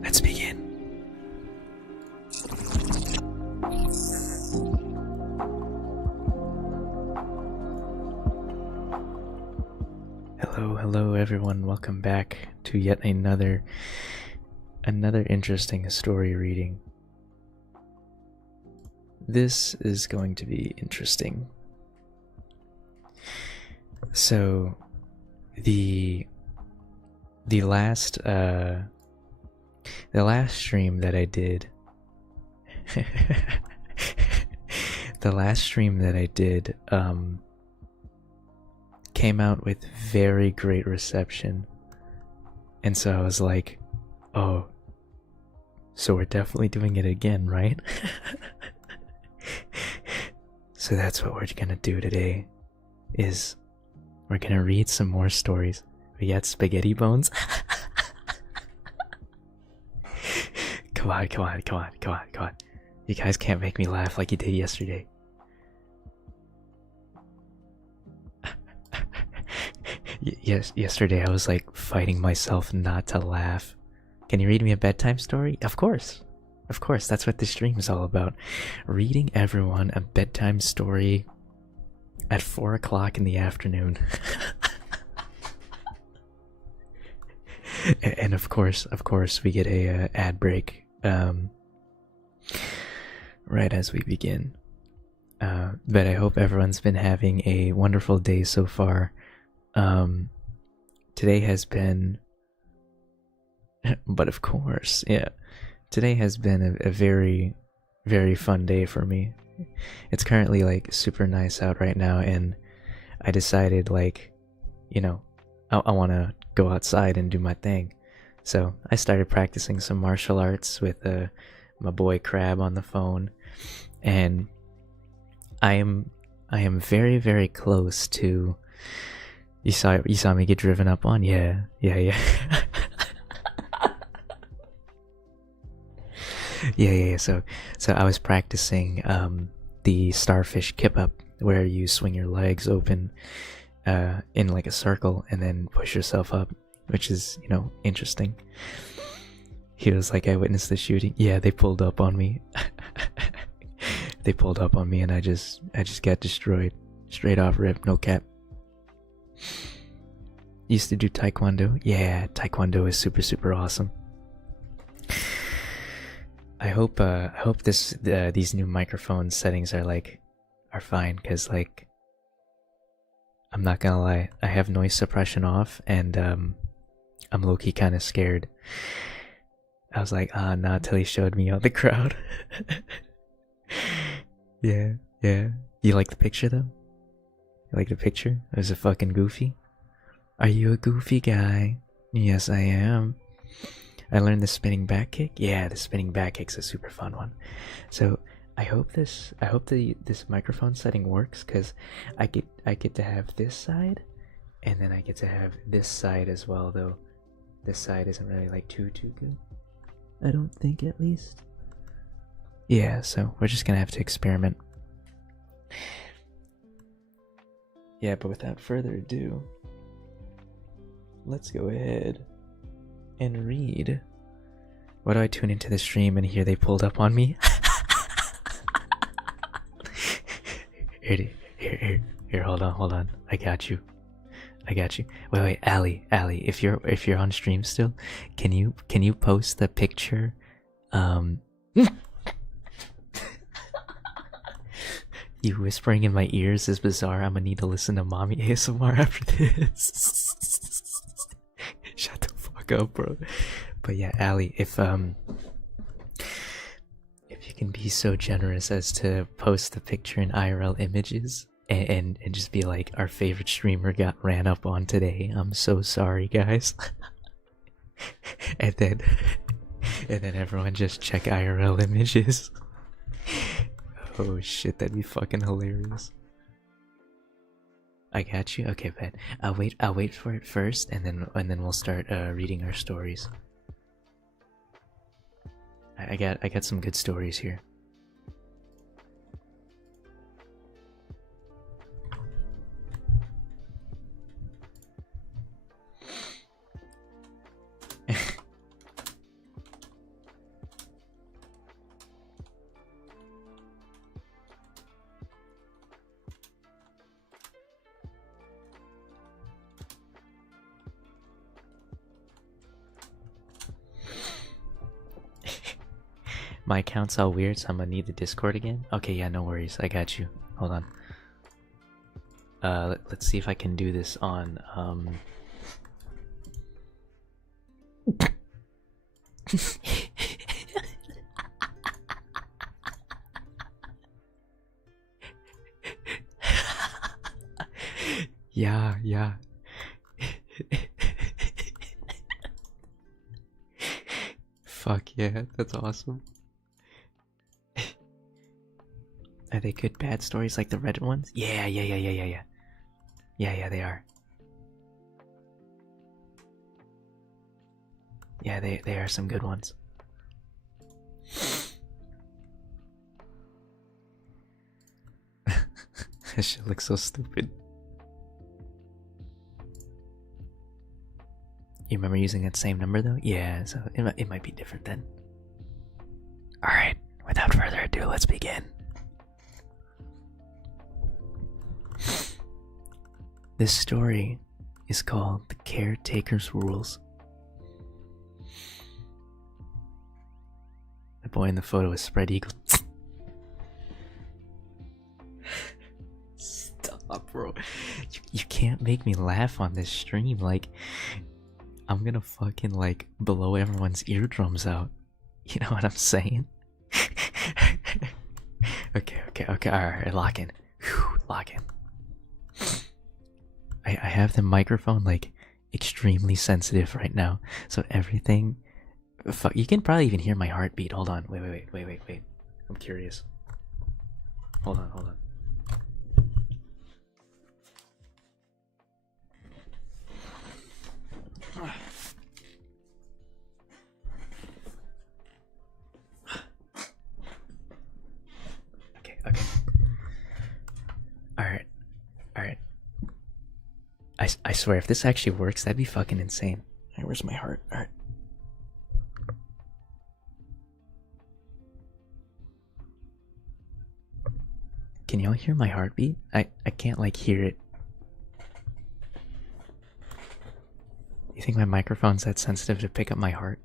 Let's begin. Hello everyone, welcome back to yet another interesting story reading. This is going to be interesting. So the last stream that I did came out with very great reception, and so I was like, oh, so we're definitely doing it again, right? So that's what we're gonna do today, is we're gonna read some more stories. We got spaghetti bones. Come on. You guys can't make me laugh like you did yesterday. Yes, yesterday I was like fighting myself not to laugh. Can you read me a bedtime story? Of course, that's what this stream is all about. Reading everyone a bedtime story at 4 o'clock in the afternoon. And of course, we get a ad break right as we begin. But I hope everyone's been having a wonderful day so far. Today has been, but of course, yeah, today has been a very, very fun day for me. It's currently like super nice out right now, and I decided, like, you know, I want to go outside and do my thing. So I started practicing some martial arts with my boy Crab on the phone, and I am very, very close to. You saw me get driven up on? Yeah. Yeah. So I was practicing the starfish kip up, where you swing your legs open in like a circle and then push yourself up, which is, you know, interesting. He was like, I witnessed the shooting. Yeah, they pulled up on me. They pulled up on me, and I just got destroyed. Straight off rip, no cap. Used to do taekwondo. Yeah, taekwondo is super, super awesome. I hope these new microphone settings are fine, because like, I'm not gonna lie, I have noise suppression off, and I'm low-key kind of scared. I was like, nah, till he showed me all the crowd. Yeah. You like the picture though? You like the picture? It was a fucking goofy. Are you a goofy guy? Yes, I am. I learned the spinning back kick. Yeah, the spinning back kick's a super fun one. So I hope this microphone setting works, because I get to have this side, and then I get to have this side as well. Though this side isn't really like too good. I don't think, at least. Yeah, so we're just gonna have to experiment. Yeah, but without further ado, let's go ahead and read. Why do I tune into the stream and hear they pulled up on me? Here, hold on. I got you. Wait, Ali, if you're on stream still, can you post the picture? You whispering in my ears is bizarre. I'm gonna need to listen to mommy ASMR after this. Shut the fuck up, bro. But yeah, Ali, if you can be so generous as to post the picture in IRL images and just be like, our favorite streamer got ran up on today. I'm so sorry, guys. and then everyone just check IRL images. Oh shit, that'd be fucking hilarious. I got you. Okay, bet. I'll wait for it first, and then we'll start reading our stories. I got some good stories here. My account's all weird, so I'm gonna need the Discord again. Okay, yeah, no worries. I got you. Hold on. Let's see if I can do this on yeah. Fuck yeah, that's awesome. Are they good bad stories like the Reddit ones? Yeah. Yeah, they are. Yeah, they are some good ones. This shit looks so stupid. You remember using that same number though? Yeah, so it might be different then. Alright, without further ado, let's begin. This story is called The Caretaker's Rules. The boy in the photo is spread eagle. Stop, bro. You can't make me laugh on this stream. Like, I'm gonna fucking like blow everyone's eardrums out. You know what I'm saying? Okay. Alright, lock in. Whew, lock in. I have the microphone like extremely sensitive right now, so everything. Fuck, you can probably even hear my heartbeat. Hold on, wait. I'm curious. Hold on. Okay. Alright. I swear, if this actually works, that'd be fucking insane. Alright, where's my heart? Alright. Can y'all hear my heartbeat? I can't like hear it. You think my microphone's that sensitive to pick up my heart?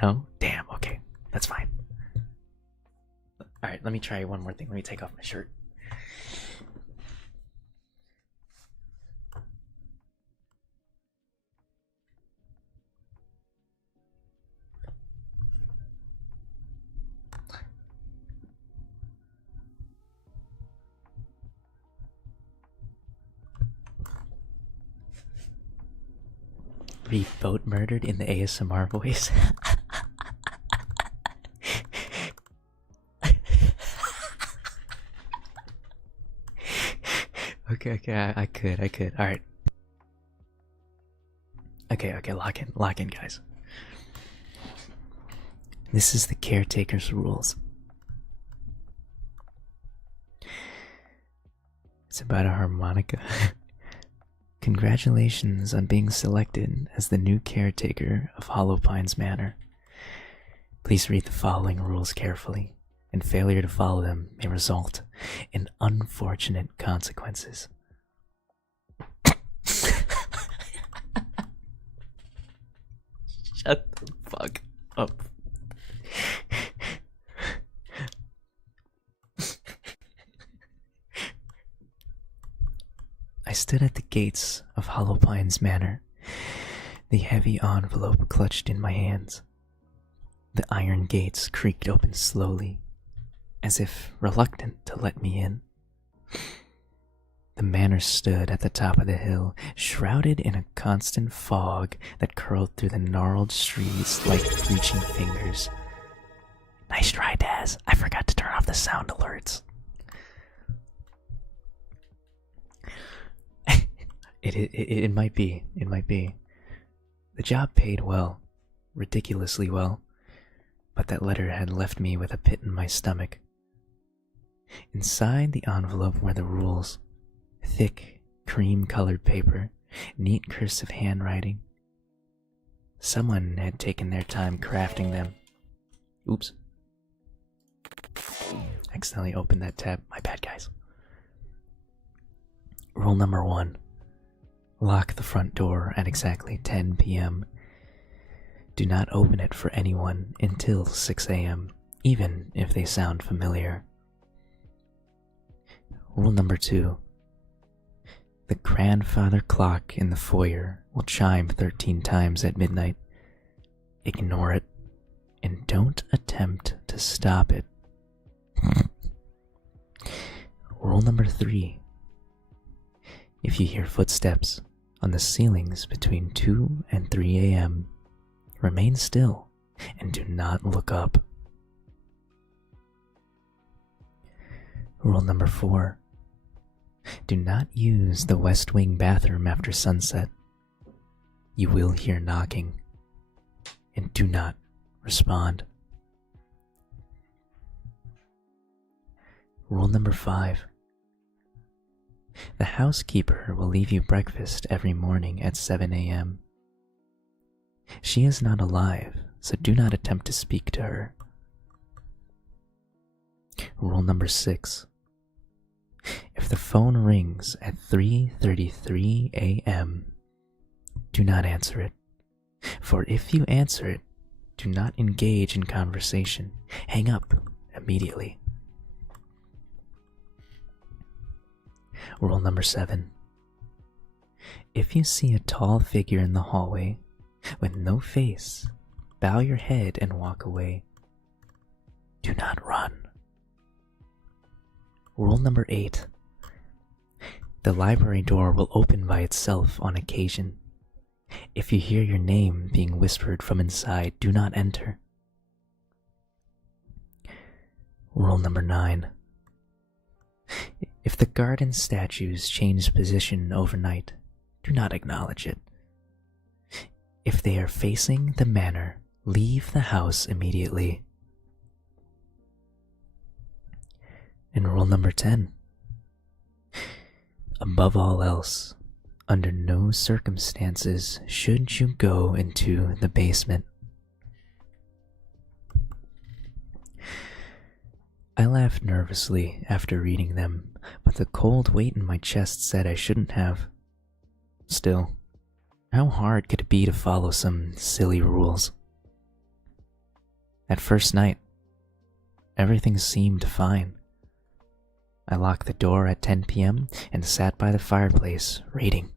No? Damn, okay. That's fine. Alright, let me try one more thing. Let me take off my shirt. Read boat murdered in the ASMR voice. Okay, I could. Alright. Okay, lock in, guys. This is the Caretaker's Rules. It's about a harmonica. Congratulations on being selected as the new caretaker of Hollow Pines Manor. Please read the following rules carefully, and failure to follow them may result in unfortunate consequences. Shut the fuck up. I stood at the gates of Hollow Pines Manor, the heavy envelope clutched in my hands. The iron gates creaked open slowly, as if reluctant to let me in. The manor stood at the top of the hill, shrouded in a constant fog that curled through the gnarled trees like reaching fingers. Nice try, Daz. I forgot to turn off the sound alerts. It might be. It might be. The job paid well, ridiculously well, but that letter had left me with a pit in my stomach. Inside the envelope were the rules. Thick, cream-colored paper, neat cursive handwriting. Someone had taken their time crafting them. Oops. Accidentally opened that tab. My bad, guys. Rule number 1. Lock the front door at exactly 10 p.m. Do not open it for anyone until 6 a.m., even if they sound familiar. Rule number 2. The grandfather clock in the foyer will chime 13 times at midnight. Ignore it, and don't attempt to stop it. Rule number 3. If you hear footsteps on the ceilings between 2 and 3 a.m., remain still and do not look up. Rule number 4. Do not use the West Wing bathroom after sunset. You will hear knocking, and do not respond. Rule number 5. The housekeeper will leave you breakfast every morning at 7 a.m. She is not alive, so do not attempt to speak to her. Rule number 6. If the phone rings at 3:33 a.m., do not answer it. For if you answer it, do not engage in conversation. Hang up immediately. Rule number 7. If you see a tall figure in the hallway with no face, bow your head and walk away. Do not run. Rule number 8. The library door will open by itself on occasion. If you hear your name being whispered from inside, do not enter. Rule number 9. If the garden statues change position overnight, do not acknowledge it. If they are facing the manor, leave the house immediately. And rule number 10. Above all else, under no circumstances should you go into the basement. I laughed nervously after reading them, but the cold weight in my chest said I shouldn't have. Still, how hard could it be to follow some silly rules? At first night, everything seemed fine. I locked the door at 10 p.m. and sat by the fireplace, reading.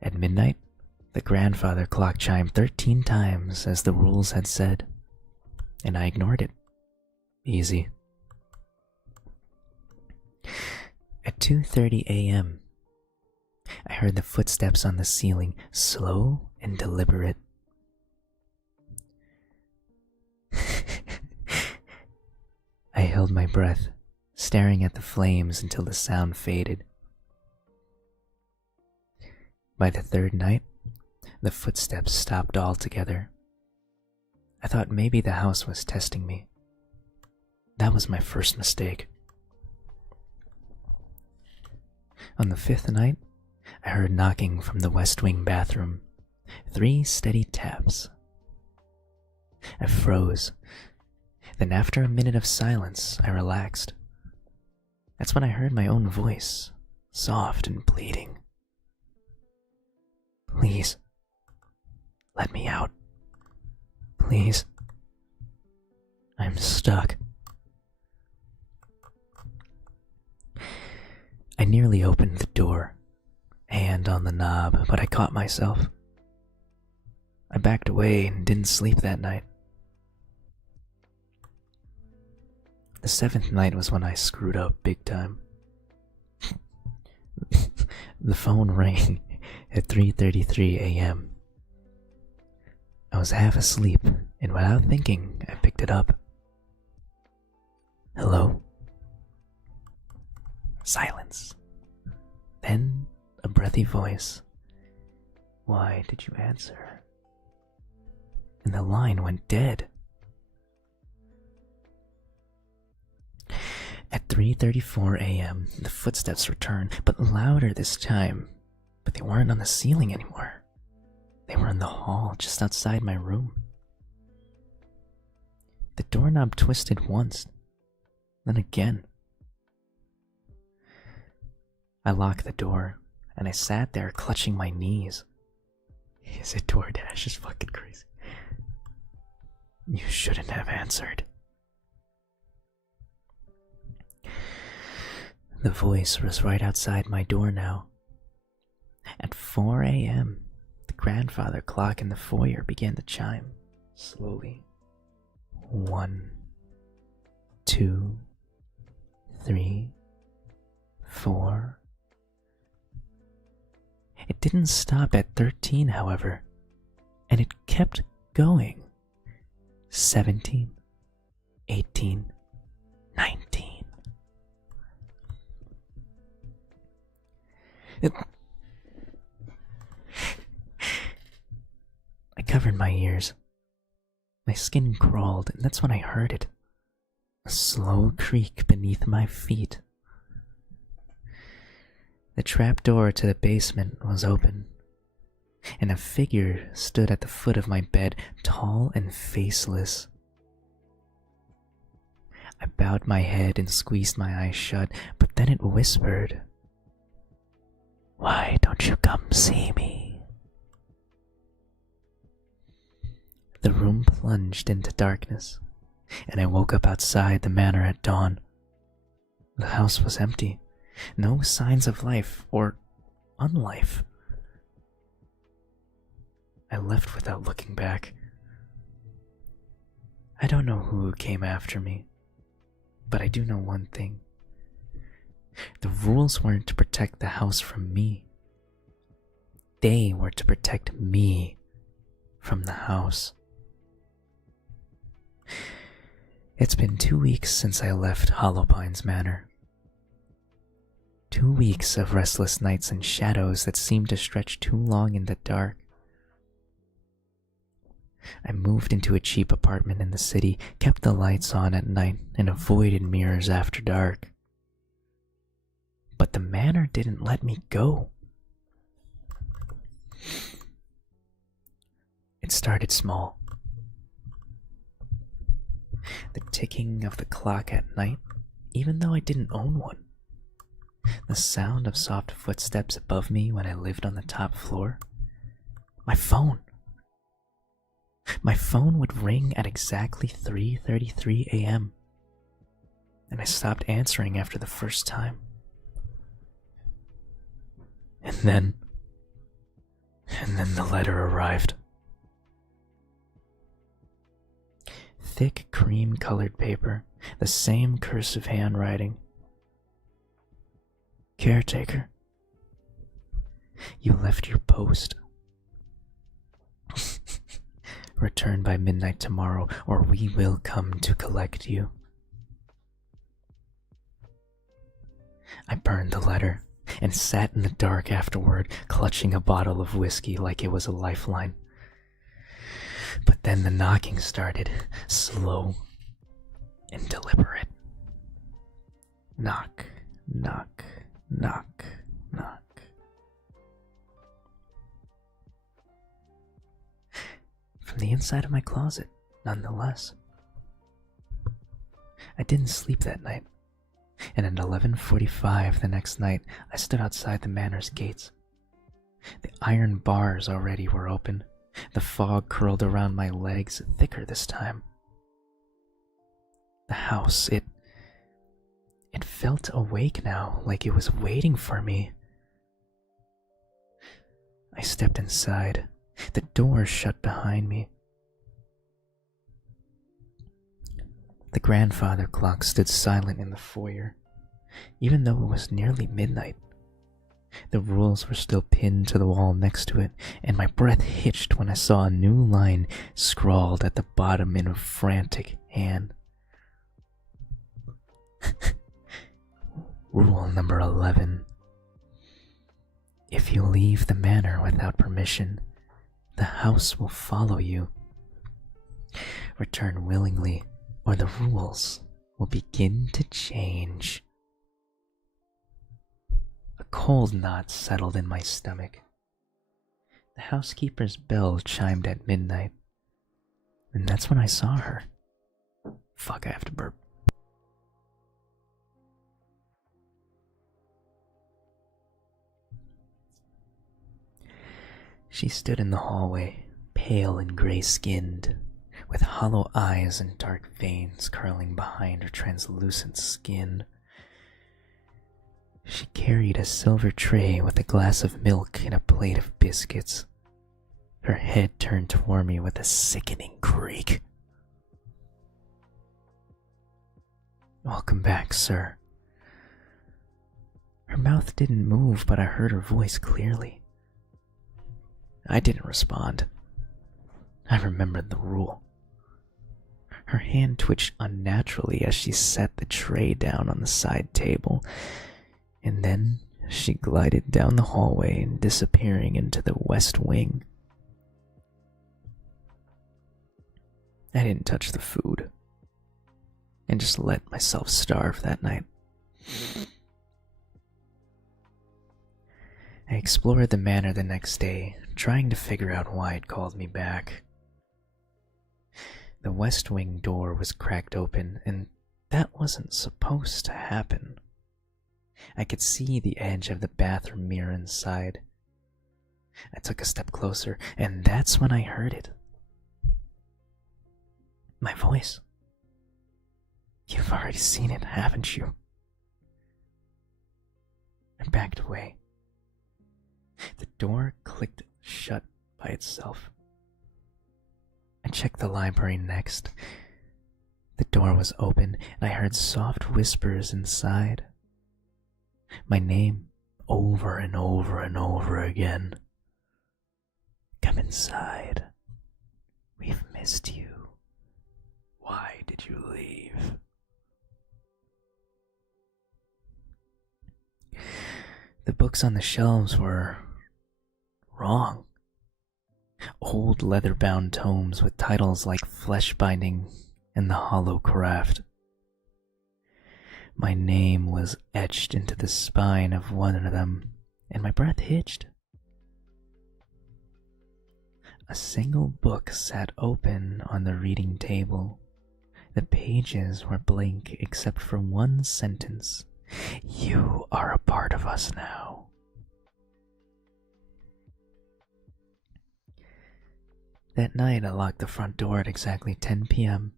At midnight, the grandfather clock chimed 13 times as the rules had said, and I ignored it. Easy. At 2:30 a.m., I heard the footsteps on the ceiling, slow and deliberate. I held my breath, staring at the flames until the sound faded. By the third night, the footsteps stopped altogether. I thought maybe the house was testing me. That was my first mistake. On the fifth night, I heard knocking from the West Wing bathroom. 3 steady taps. I froze. Then after a minute of silence, I relaxed. That's when I heard my own voice, soft and pleading. Please, let me out. Please. I'm stuck. I nearly opened the door, hand on the knob, but I caught myself. I backed away and didn't sleep that night. The 7th night was when I screwed up big time. The phone rang at 3:33 a.m. I was half asleep, and without thinking, I picked it up. Hello? Silence. Then a breathy voice. Why did you answer? And the line went dead. At 3:34 a.m., the footsteps returned, but louder this time. But they weren't on the ceiling anymore. They were in the hall just outside my room. The doorknob twisted once, then again. I locked the door, and I sat there clutching my knees. Is it DoorDash? Is fucking crazy. You shouldn't have answered. The voice was right outside my door now. At 4 a.m., the grandfather clock in the foyer began to chime, slowly. 1, 2, 3, 4. It didn't stop at 13, however, and it kept going. 17, 18, 19. I covered my ears. My skin crawled, and that's when I heard it. A slow creak beneath my feet. The trapdoor to the basement was open, and a figure stood at the foot of my bed, tall and faceless. I bowed my head and squeezed my eyes shut, but then it whispered, "Why don't you come see me?" The room plunged into darkness, and I woke up outside the manor at dawn. The house was empty. No signs of life or unlife. I left without looking back. I don't know who came after me, but I do know one thing. The rules weren't to protect the house from me. They were to protect me from the house. It's been 2 weeks since I left Hollow Pines Manor. 2 weeks of restless nights and shadows that seemed to stretch too long in the dark. I moved into a cheap apartment in the city, kept the lights on at night, and avoided mirrors after dark. But the manor didn't let me go. It started small. The ticking of the clock at night, even though I didn't own one. The sound of soft footsteps above me when I lived on the top floor. My phone. My phone would ring at exactly 3:33 a.m. and I stopped answering after the first time. And then the letter arrived. Thick cream-colored paper, the same cursive handwriting. Caretaker, you left your post. Return by midnight tomorrow, or we will come to collect you. I burned the letter and sat in the dark afterward, clutching a bottle of whiskey like it was a lifeline. But then the knocking started, slow and deliberate. Knock, knock, knock, from the inside of my closet, nonetheless. I didn't sleep that night, and at 11:45 the next night, I stood outside the manor's gates. The iron bars already were open. The fog curled around my legs, thicker this time. The house, it felt awake now, like it was waiting for me. I stepped inside. The door shut behind me. The grandfather clock stood silent in the foyer, even though it was nearly midnight. The rules were still pinned to the wall next to it, and my breath hitched when I saw a new line scrawled at the bottom in a frantic hand. Rule number 11. If you leave the manor without permission, the house will follow you. Return willingly, or the rules will begin to change. A cold knot settled in my stomach. The housekeeper's bell chimed at midnight, and that's when I saw her. Fuck, I have to burp. She stood in the hallway, pale and gray-skinned, with hollow eyes and dark veins curling behind her translucent skin. She carried a silver tray with a glass of milk and a plate of biscuits. Her head turned toward me with a sickening creak. "Welcome back, sir." Her mouth didn't move, but I heard her voice clearly. I didn't respond. I remembered the rule. Her hand twitched unnaturally as she set the tray down on the side table, and then she glided down the hallway and disappearing into the west wing. I didn't touch the food, and just let myself starve that night. I explored the manor the next day, trying to figure out why it called me back. The west wing door was cracked open, and that wasn't supposed to happen. I could see the edge of the bathroom mirror inside. I took a step closer, and that's when I heard it. My voice. You've already seen it, haven't you? I backed away. The door clicked shut by itself. I checked the library next. The door was open, and I heard soft whispers inside. My name over and over and over again. Come inside. We've missed you. Why did you leave? The books on the shelves were wrong. Old leather-bound tomes with titles like Flesh Binding and The Hollow Craft. My name was etched into the spine of one of them, and my breath hitched. A single book sat open on the reading table. The pages were blank except for one sentence. You are a part of us now. That night, I locked the front door at exactly 10 p.m.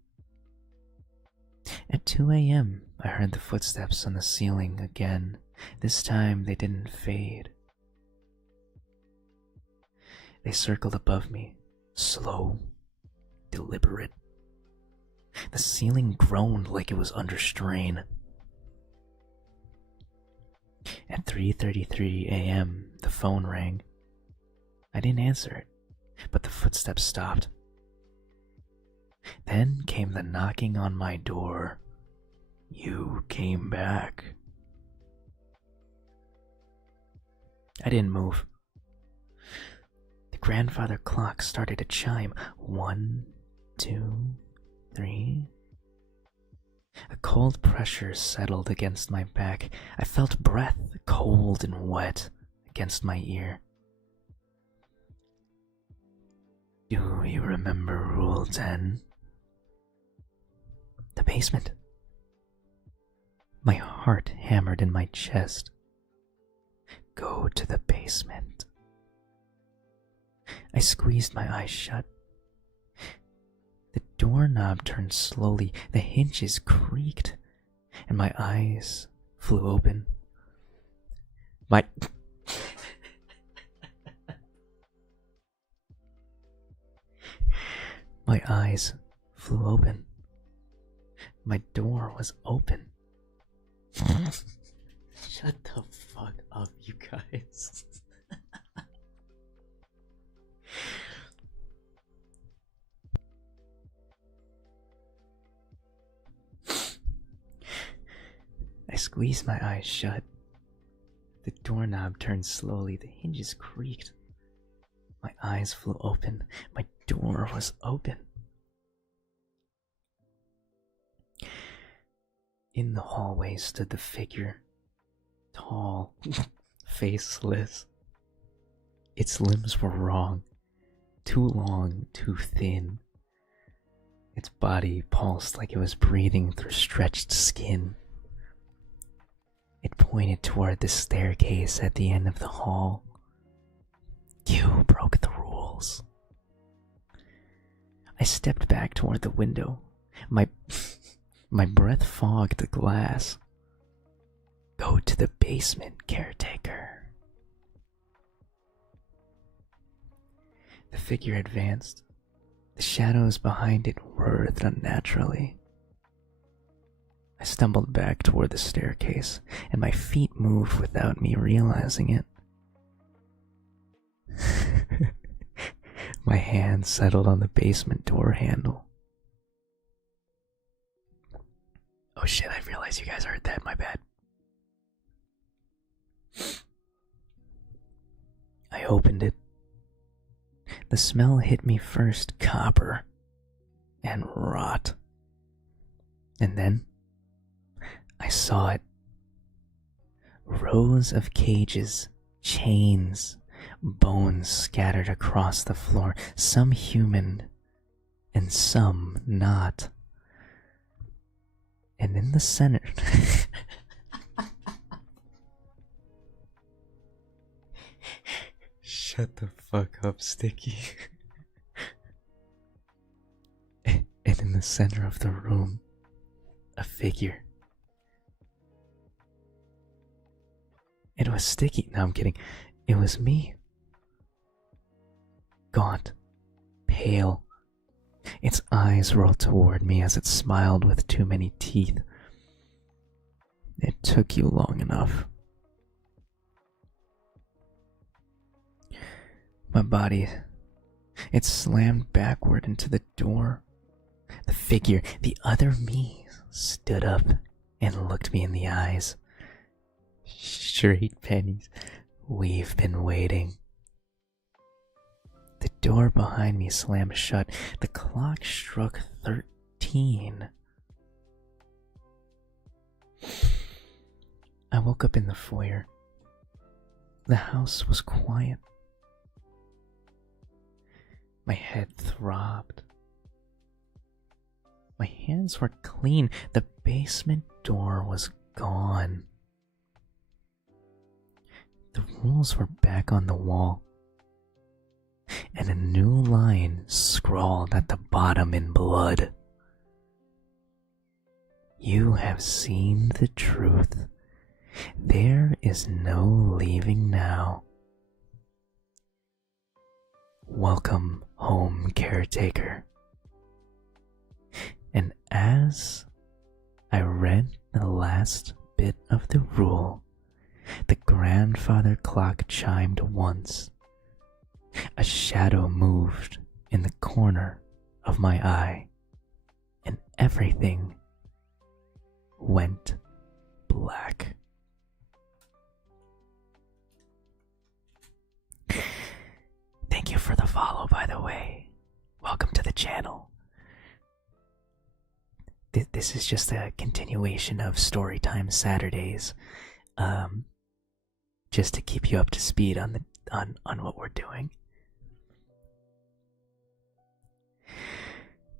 At 2 a.m., I heard the footsteps on the ceiling again. This time, they didn't fade. They circled above me, slow, deliberate. The ceiling groaned like it was under strain. At 3:33 a.m., the phone rang. I didn't answer it, but the footsteps stopped. Then came the knocking on my door. You came back. I didn't move. The grandfather clock started to chime. 1, 2, 3. A cold pressure settled against my back. I felt breath, cold and wet, against my ear. Do you remember Rule 10? The basement. My heart hammered in my chest. Go to the basement. I squeezed my eyes shut. The doorknob turned slowly, the hinges creaked, and my eyes flew open. My My eyes flew open. My door was open. Shut the fuck up, you guys. I squeezed my eyes shut. The doorknob turned slowly, the hinges creaked. My eyes flew open. My door was open. In the hallway stood the figure, tall, faceless. Its limbs were wrong, too long, too thin. Its body pulsed like it was breathing through stretched skin. It pointed toward the staircase at the end of the hall. You broke the rules. I stepped back toward the window. My breath fogged the glass. Go to the basement, caretaker. The figure advanced. The shadows behind it writhed unnaturally. I stumbled back toward the staircase, and my feet moved without me realizing it. My hand settled on the basement door handle. Oh shit, I realized you guys heard that, my bad. I opened it. The smell hit me first, copper and rot. And then I saw it. Rows of cages, chains, bones scattered across the floor, some human and some not. And in the center... Shut the fuck up, Sticky. And in the center of the room, a figure. It was Sticky. No, I'm kidding. It was me. Gaunt, pale. Its eyes rolled toward me as it smiled with too many teeth. It took you long enough. My body, it slammed backward into the door. The figure, the other me, stood up and looked me in the eyes. Straight pennies, we've been waiting. The door behind me slammed shut. The clock struck 13. I woke up in the foyer. The house was quiet. My head throbbed. My hands were clean. The basement door was gone. The rules were back on the wall, and a new line scrawled at the bottom in blood. You have seen the truth. There is no leaving now. Welcome home, caretaker. And as I read the last bit of the rule, the grandfather clock chimed once. A shadow moved in the corner of my eye, and everything went black. Thank you for the follow, by the way. Welcome to the channel. This is just a continuation of Storytime Saturdays, just to keep you up to speed on what we're doing.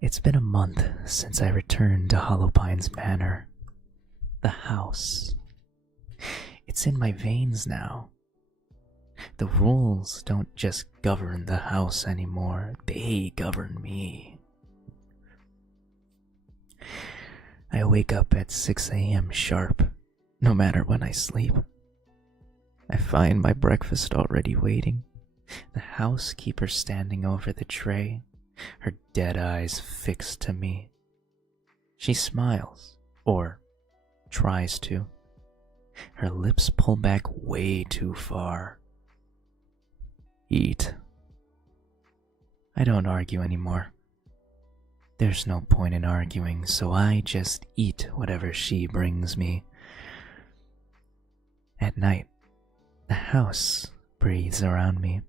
It's been a month since I returned to Hollow Pines Manor. The house. It's in my veins now. The rules don't just govern the house anymore, they govern me. I wake up at 6 a.m. sharp, no matter when I sleep. I find my breakfast already waiting, the housekeeper standing over the tray, her dead eyes fixed to me. She smiles, or tries to. Her lips pull back way too far. Eat. I don't argue anymore. There's no point in arguing, so I just eat whatever she brings me. At night, the house breathes around me.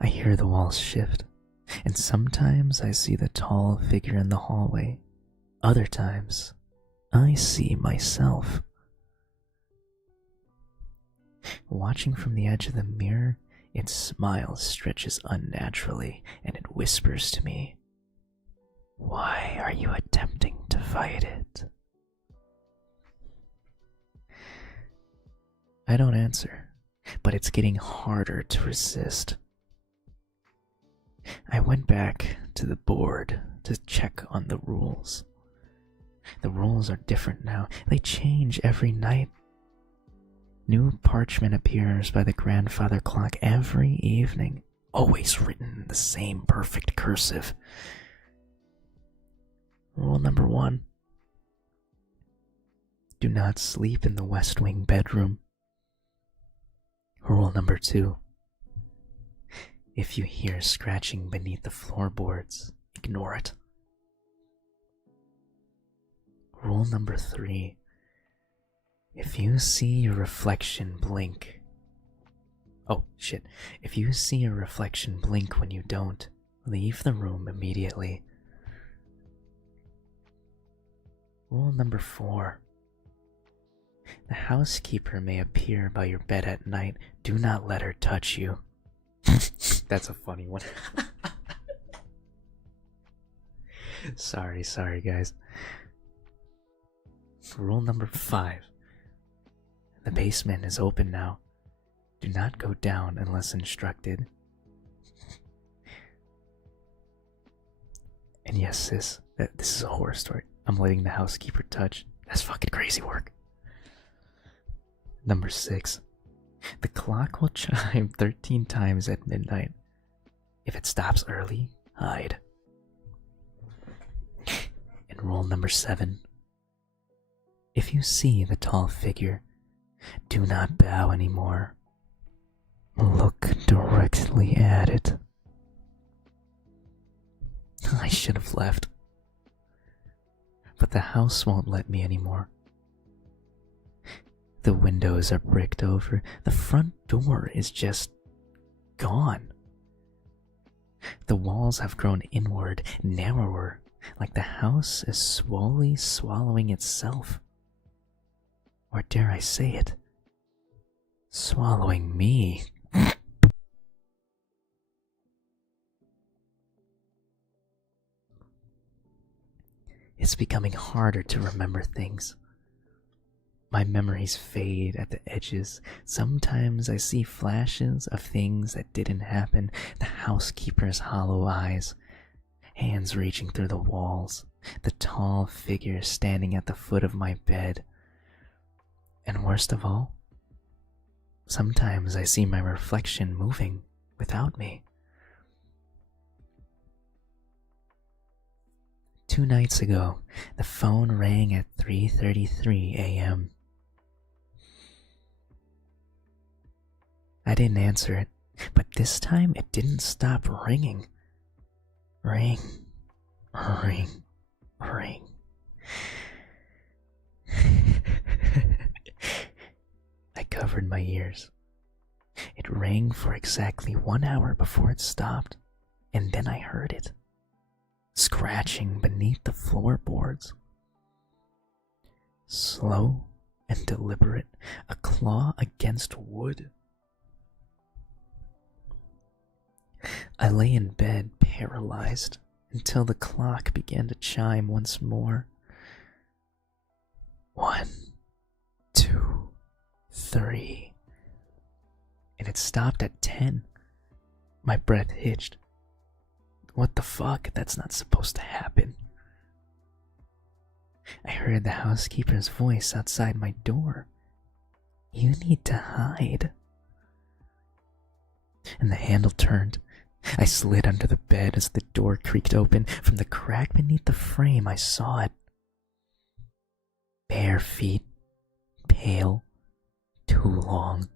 I hear the walls shift, and sometimes I see the tall figure in the hallway. Other times, I see myself. Watching from the edge of the mirror, its smile stretches unnaturally, and it whispers to me, "Why are you attempting to fight it?" I don't answer, but it's getting harder to resist. I went back to the board to check on the rules. The rules are different now. They change every night. New parchment appears by the grandfather clock every evening, always written in the same perfect cursive. Rule number 1. Do not sleep in the West Wing bedroom. Rule number 2. If you hear scratching beneath the floorboards, ignore it. Rule number 3. If you see your reflection blink... If you see a reflection blink when you don't, leave the room immediately. Rule number 4. The housekeeper may appear by your bed at night. Do not let her touch you. That's a funny one. Sorry, guys. Rule number 5. The basement is open now. Do not go down unless instructed. And yes, sis, this is a horror story. I'm letting the housekeeper touch. That's fucking crazy work. Number 6. The clock will chime 13 times at midnight. If it stops early, hide. And rule number 7. If you see the tall figure, do not bow anymore. Look directly at it. I should have left. But the house won't let me anymore. The windows are bricked over. The front door is just gone. The walls have grown inward, narrower, like the house is slowly swallowing itself. Or dare I say it, swallowing me. It's becoming harder to remember things. My memories fade at the edges. Sometimes I see flashes of things that didn't happen. The housekeeper's hollow eyes, hands reaching through the walls, the tall figure standing at the foot of my bed. And worst of all, sometimes I see my reflection moving without me. 2 nights ago, the phone rang at 3:33 a.m. I didn't answer it, but this time it didn't stop ringing. Ring, ring, ring. I covered my ears. It rang for exactly 1 hour before it stopped, and then I heard it, scratching beneath the floorboards. Slow and deliberate, a claw against wood. I lay in bed, paralyzed, until the clock began to chime once more. 1, 2, 3. And it stopped at 10. My breath hitched. What the fuck? That's not supposed to happen. I heard the housekeeper's voice outside my door. You need to hide. And the handle turned. I slid under the bed as the door creaked open. From the crack beneath the frame, I saw it. Bare feet, pale, too long.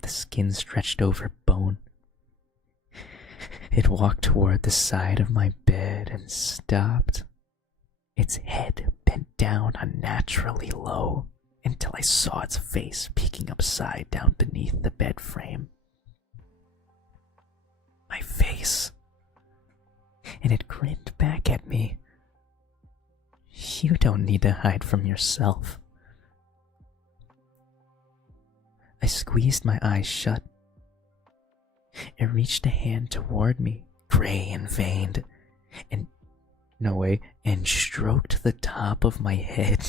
The skin stretched over bone. It walked toward the side of my bed and stopped. Its head bent down unnaturally low until I saw its face peeking upside down beneath the bed frame. My face. And it grinned back at me. You don't need to hide from yourself. I squeezed my eyes shut. It reached a hand toward me, gray and veined, and stroked the top of my head.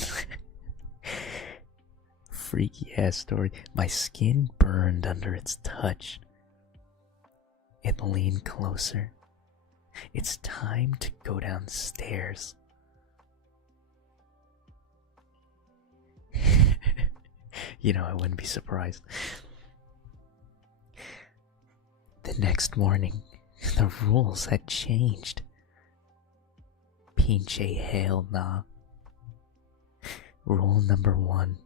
Freaky ass story. My skin burned under its touch. It leaned closer. It's time to go downstairs. I wouldn't be surprised. The next morning, the rules had changed. Pinche hell nah. Rule number 1.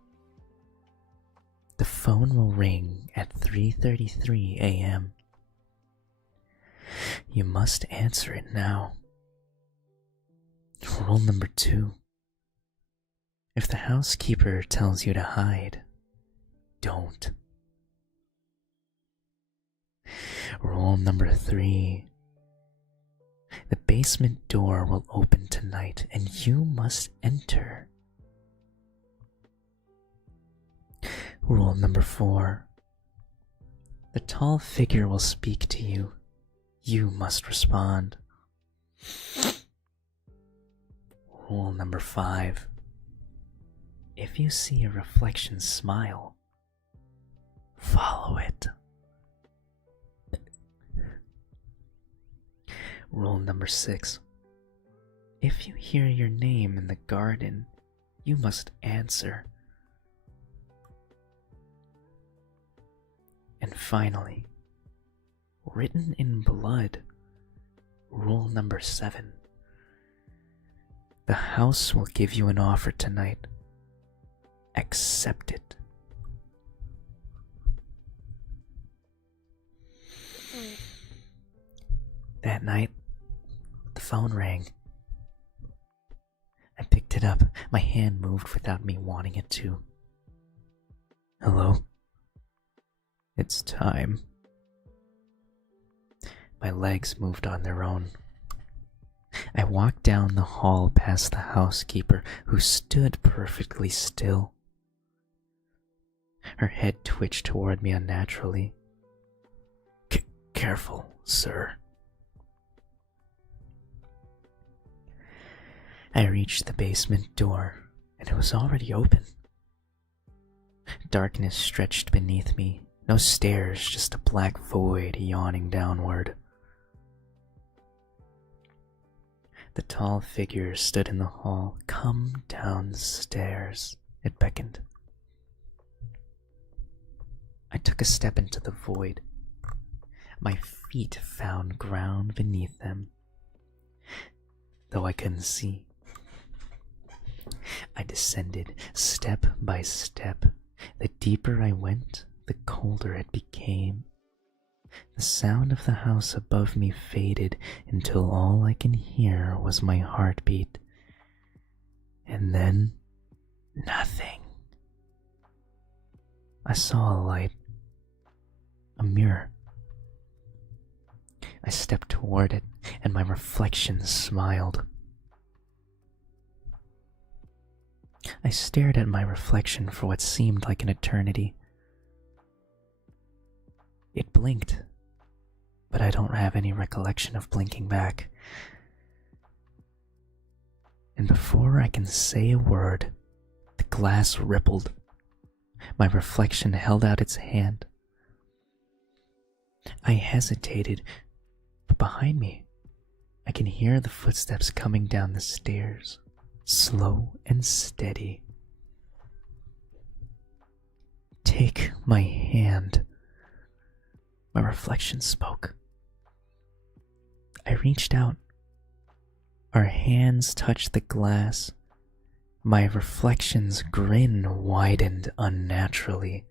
The phone will ring at 3:33 a.m. You must answer it now. Rule number 2. If the housekeeper tells you to hide, don't. Rule number 3. The basement door will open tonight and you must enter. Rule number 4. The tall figure will speak to you. You must respond. Rule number 5. If you see a reflection smile, follow it. Rule number 6. If you hear your name in the garden, you must answer. And finally, written in blood, rule number 7. The house will give you an offer tonight. Accept it. That night, the phone rang. I picked it up. My hand moved without me wanting it to. Hello? It's time. My legs moved on their own. I walked down the hall past the housekeeper, who stood perfectly still. Her head twitched toward me unnaturally. Careful, sir. I reached the basement door, and it was already open. Darkness stretched beneath me. No stairs, just a black void yawning downward. The tall figure stood in the hall. Come downstairs, it beckoned. I took a step into the void. My feet found ground beneath them, though I couldn't see. I descended step by step. The deeper I went, the colder it became. The sound of the house above me faded until all I can hear was my heartbeat. And then, nothing. I saw a light. A mirror. I stepped toward it, and my reflection smiled. I stared at my reflection for what seemed like an eternity. It blinked, but I don't have any recollection of blinking back. And before I can say a word, the glass rippled. My reflection held out its hand. I hesitated, but behind me, I can hear the footsteps coming down the stairs, slow and steady. "Take my hand," my reflection spoke. I reached out. Our hands touched the glass. My reflection's grin widened unnaturally.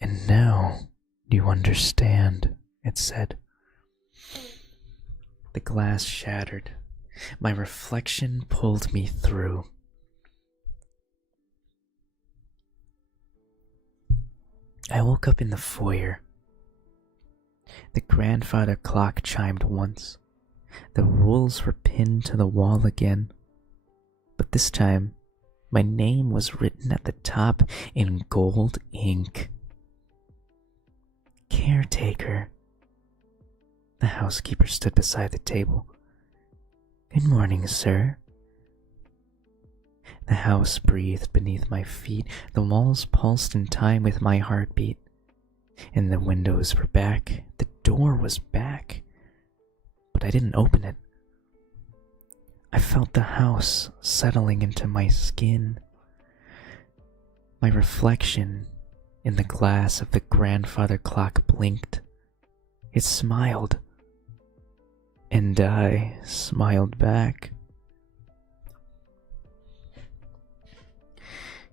"And now you understand," it said. The glass shattered. My reflection pulled me through. I woke up in the foyer. The grandfather clock chimed once. The rules were pinned to the wall again. But this time, my name was written at the top in gold ink. "Caretaker." The housekeeper stood beside the table. "Good morning, sir." The house breathed beneath my feet. The walls pulsed in time with my heartbeat. And the windows were back. The door was back. But I didn't open it. I felt the house settling into my skin. My reflection in the glass of the grandfather clock blinked. It smiled. And I smiled back.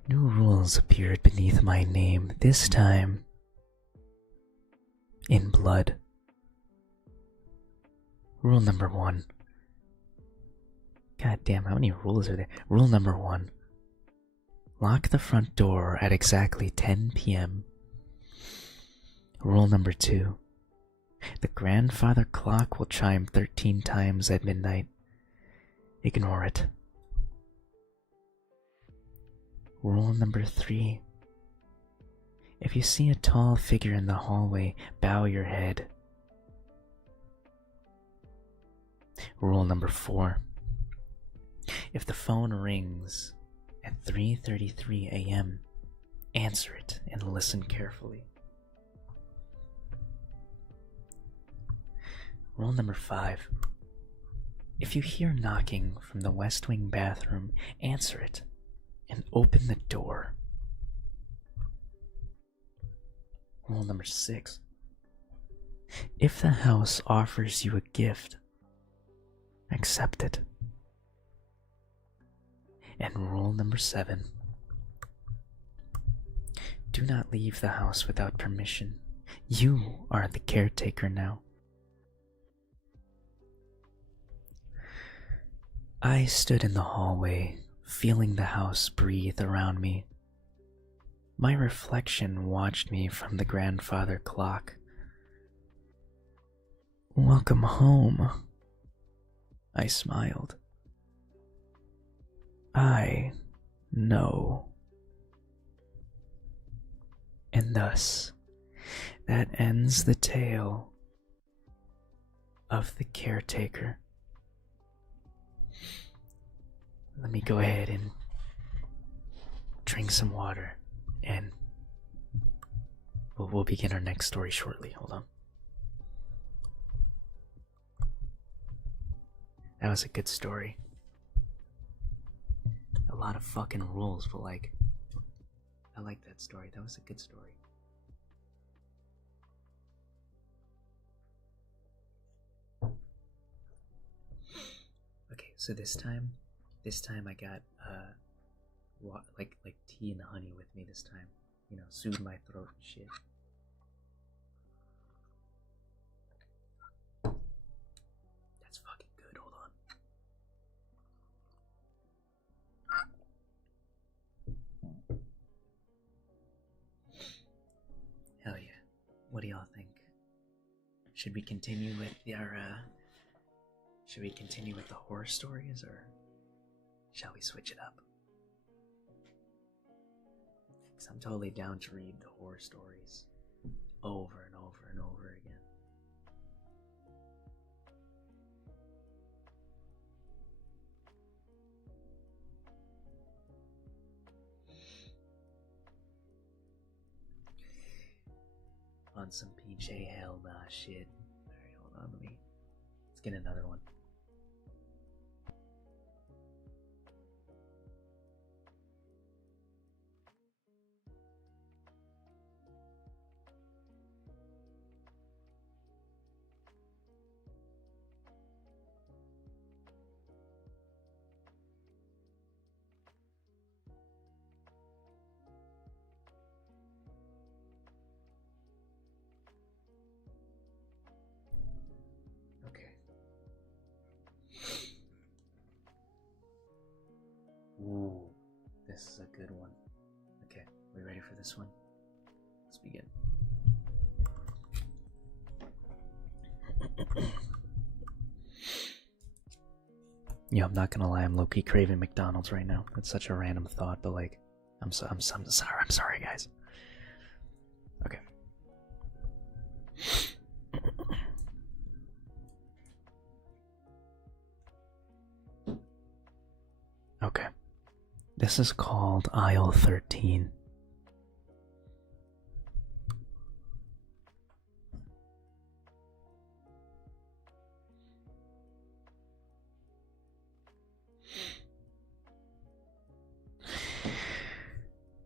New rules appeared beneath my name, this time in blood. Rule number 1. God damn, how many rules are there? Rule number 1. Lock the front door at exactly 10 p.m. Rule number 2. The grandfather clock will chime 13 times at midnight. Ignore it. Rule number 3. If you see a tall figure in the hallway, bow your head. Rule number 4. If the phone rings at 3:33 a.m., answer it and listen carefully. Rule number 5. If you hear knocking from the West Wing bathroom, answer it and open the door. Rule number 6. If the house offers you a gift, accept it. And rule number 7. Do not leave the house without permission. You are the caretaker now. I stood in the hallway, feeling the house breathe around me. My reflection watched me from the grandfather clock. "Welcome home," I smiled. "I know." And thus, that ends the tale of the caretaker. Let me go ahead and drink some water, and we'll begin our next story shortly. Hold on. That was a good story. A lot of fucking rules, but I like that story. That was a good story. Okay, so this time I got like tea and honey with me this time. You know, soothe my throat and shit. That's fucking good. Hold on. Hell yeah. What do y'all think? Should we continue with the horror stories, or shall we switch it up? Because I'm totally down to read the horror stories over and over and over again. want some PJ? Hell nah, shit. Alright, hold on, let's get another one. Okay. Ooh, this is a good one. Okay, we ready for this one? Let's begin. Yeah, I'm not gonna lie, I'm low-key craving McDonald's right now. It's such a random thought, but like, I'm sorry, guys. Okay. Okay. This is called aisle 13.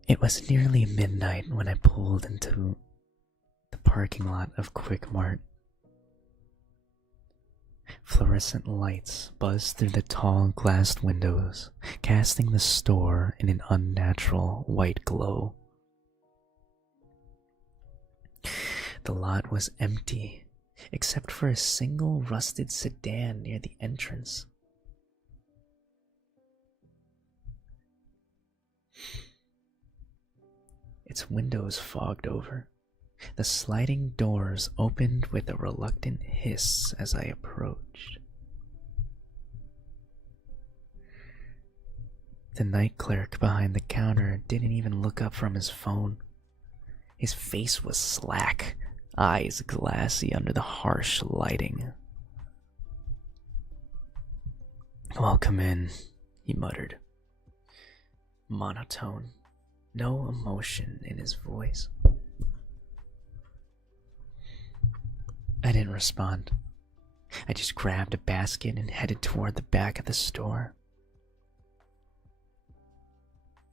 It was nearly midnight when I pulled into the parking lot of Quick Mart. Fluorescent lights buzzed through the tall glassed windows, casting the store in an unnatural white glow. The lot was empty, except for a single rusted sedan near the entrance. Its windows fogged over. The sliding doors opened with a reluctant hiss as I approached. The night clerk behind the counter didn't even look up from his phone. His face was slack, eyes glassy under the harsh lighting. "Welcome in," he muttered. Monotone, no emotion in his voice. I didn't respond. I just grabbed a basket and headed toward the back of the store.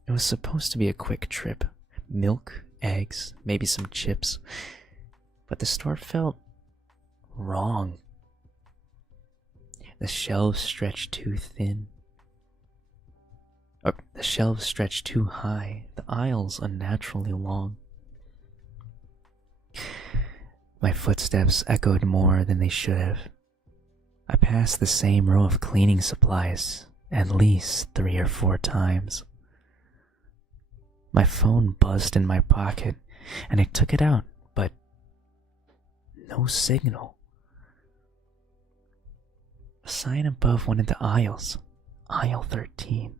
It was supposed to be a quick trip. Milk, eggs, maybe some chips. But the store felt wrong. The shelves stretched too thin. Or the shelves stretched too high. The aisles unnaturally long. My footsteps echoed more than they should have. I passed the same row of cleaning supplies at least 3 or 4 times. My phone buzzed in my pocket, and I took it out, but no signal. A sign above one of the aisles, aisle 13.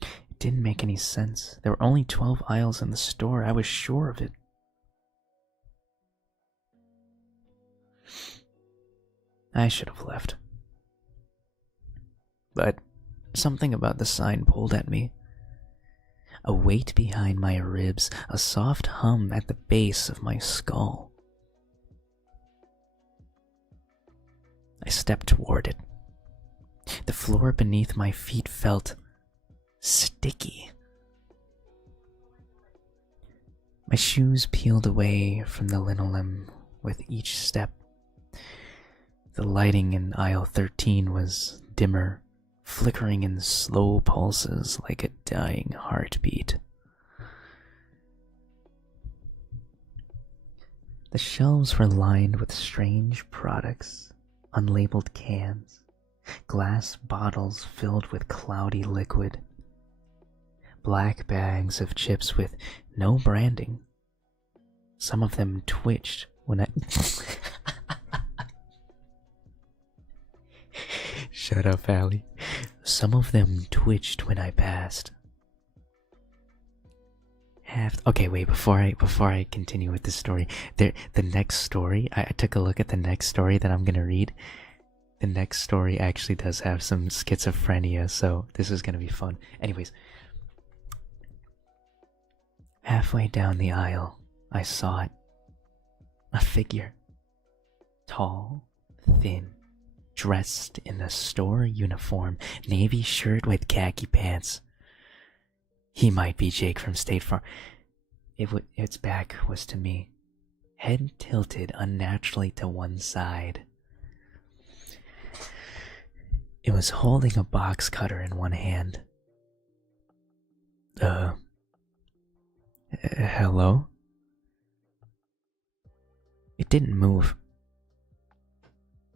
It didn't make any sense. There were only 12 aisles in the store. I was sure of it. I should have left. But something about the sign pulled at me. A weight behind my ribs, a soft hum at the base of my skull. I stepped toward it. The floor beneath my feet felt sticky. My shoes peeled away from the linoleum with each step. The lighting in aisle 13 was dimmer, flickering in slow pulses like a dying heartbeat. The shelves were lined with strange products, unlabeled cans, glass bottles filled with cloudy liquid, black bags of chips with no branding. Some of them twitched when I... Shut up, Allie. Some of them twitched when I passed. Okay, wait, before I continue with the story, the next story, I took a look at the next story that I'm gonna read. The next story actually does have some schizophrenia, so this is gonna be fun. Anyways, halfway down the aisle, I saw it. A figure. Tall, thin, dressed in a store uniform, navy shirt with khaki pants. He might be Jake from State Farm. Its back was to me, head tilted unnaturally to one side. It was holding a box cutter in one hand. Hello? It didn't move.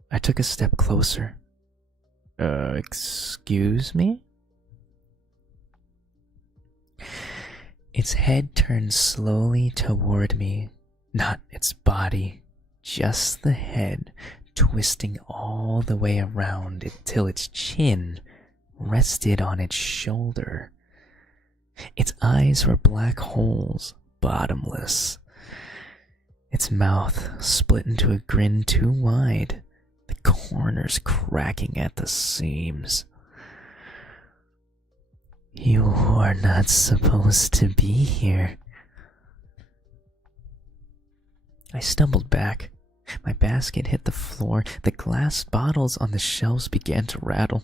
I took a step closer. Excuse me? Its head turned slowly toward me, not its body, just the head, twisting all the way around till its chin rested on its shoulder. Its eyes were black holes, bottomless. Its mouth split into a grin too wide, the corners cracking at the seams. You are not supposed to be here. I stumbled back. My basket hit the floor. The glass bottles on the shelves began to rattle.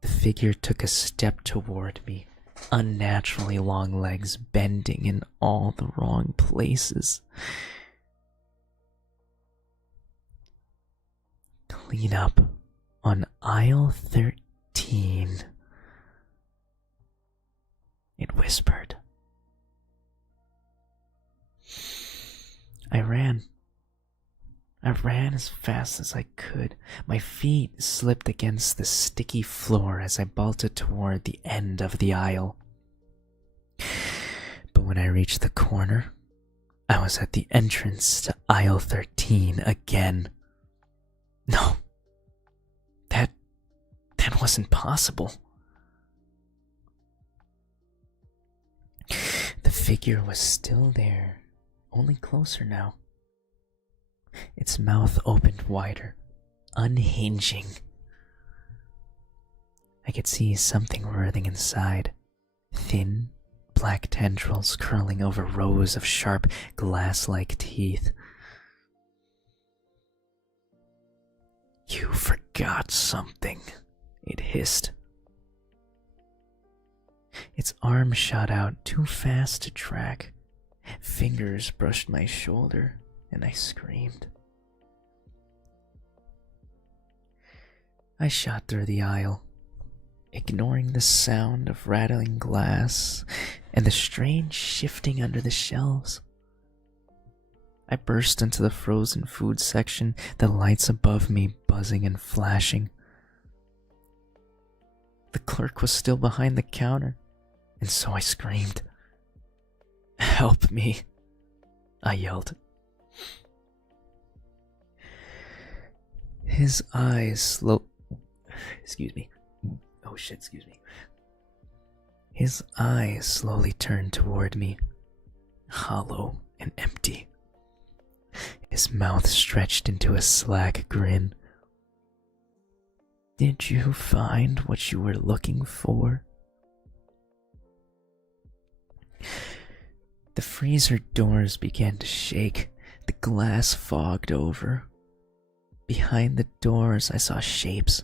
The figure took a step toward me, unnaturally long legs bending in all the wrong places. Clean up on aisle 13. It whispered. I ran. I ran as fast as I could. My feet slipped against the sticky floor as I bolted toward the end of the aisle. But when I reached the corner, I was at the entrance to aisle 13 again. No, that wasn't possible. The figure was still there, only closer now. Its mouth opened wider, unhinging. I could see something writhing inside, thin, black tendrils curling over rows of sharp, glass-like teeth. You forgot something, it hissed. Its arm shot out too fast to track. Fingers brushed my shoulder, and I screamed. I shot through the aisle, ignoring the sound of rattling glass and the strange shifting under the shelves. I burst into the frozen food section, the lights above me buzzing and flashing. The clerk was still behind the counter, and so I screamed. Help me, I yelled. His eyes His eyes slowly turned toward me, hollow and empty. His mouth stretched into a slack grin. Did you find what you were looking for? The freezer doors began to shake. The glass fogged over. Behind the doors, I saw shapes.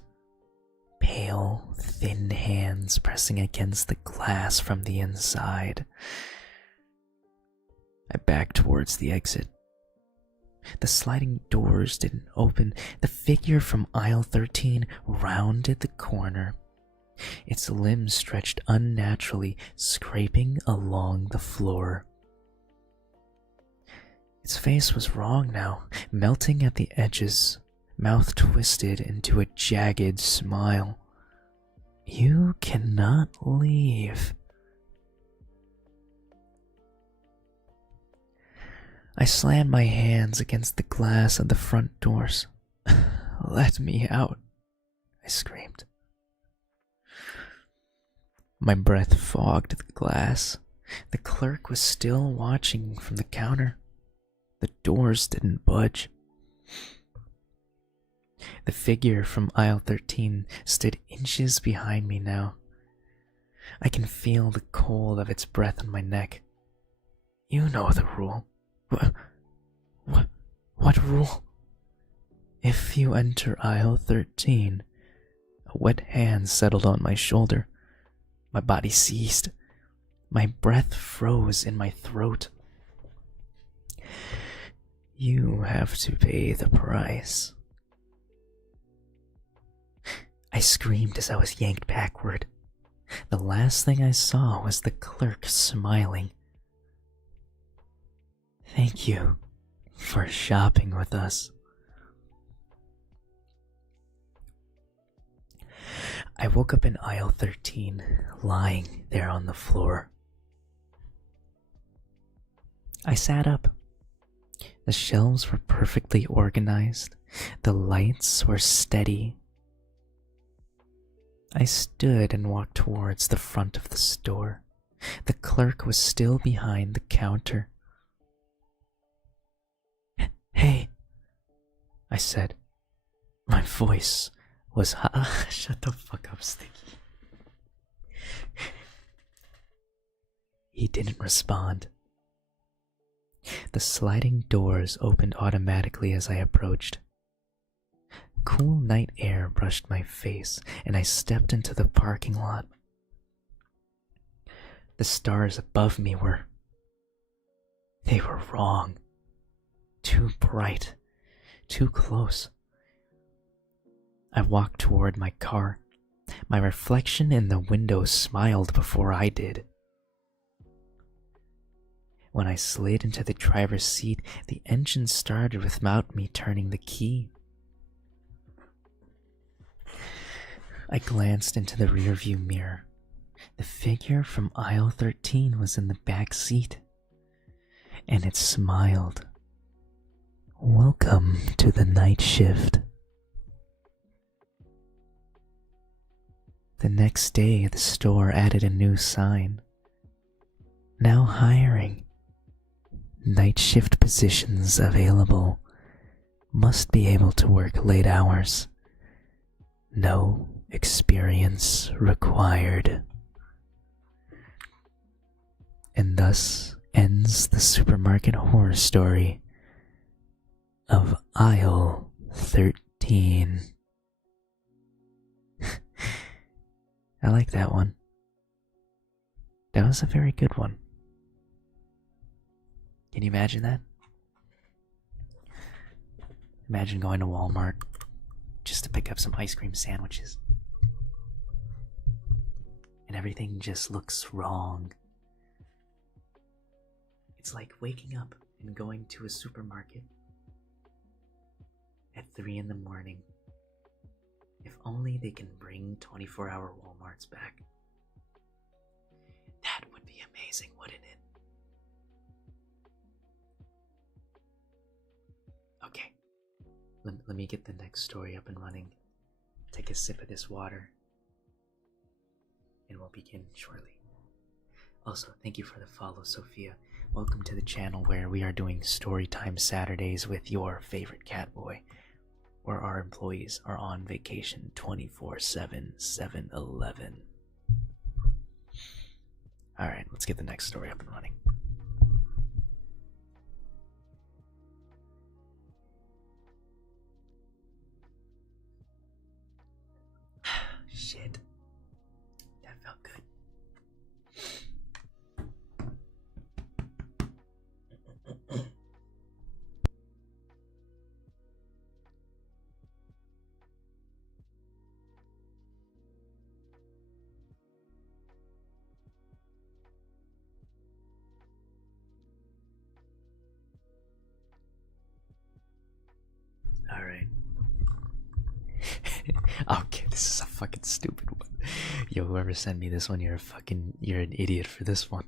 Pale, thin hands pressing against the glass from the inside. I backed towards the exit. The sliding doors didn't open. The figure from aisle 13 rounded the corner. Its limbs stretched unnaturally, scraping along the floor. Its face was wrong now, melting at the edges, mouth twisted into a jagged smile. You cannot leave. I slammed my hands against the glass of the front doors. Let me out, I screamed. My breath fogged the glass. The clerk was still watching from the counter. The doors didn't budge. The figure from aisle 13 stood inches behind me now. I can feel the cold of its breath on my neck. You know the rule. What rule? If you enter aisle 13, a wet hand settled on my shoulder. My body seized. My breath froze in my throat. You have to pay the price. I screamed as I was yanked backward. The last thing I saw was the clerk smiling. Thank you for shopping with us. I woke up in aisle 13, lying there on the floor. I sat up. The shelves were perfectly organized. The lights were steady. I stood and walked towards the front of the store. The clerk was still behind the counter. Hey, I said. My voice was shut the fuck up, Sticky. He didn't respond. The sliding doors opened automatically as I approached. Cool night air brushed my face, and I stepped into the parking lot. The stars above me they were wrong. Too bright, too close. I walked toward my car. My reflection in the window smiled before I did. When I slid into the driver's seat, the engine started without me turning the key. I glanced into the rearview mirror. The figure from aisle 13 was in the back seat, and it smiled. Welcome to the night shift. The next day, the store added a new sign. Now hiring. Night shift positions available. Must be able to work late hours. No experience required. And thus ends the supermarket horror story of aisle 13. I like that one. That was a very good one. Can you imagine that? Imagine going to Walmart just to pick up some ice cream sandwiches. And everything just looks wrong. It's like waking up and going to a supermarket at 3 in the morning. If only they can bring 24-hour Walmarts back. That would be amazing, wouldn't it? Okay, let me get the next story up and running. Take a sip of this water, and we'll begin shortly. Also, thank you for the follow, Sophia. Welcome to the channel where we are doing Storytime Saturdays with your favorite cat boy, where our employees are on vacation 24/7, 7-Eleven. Alright, let's get the next story up and running. Shit. That felt good. Alright. Okay, this is a fucking stupid one. Yo, whoever sent me this one, you're an idiot for this one.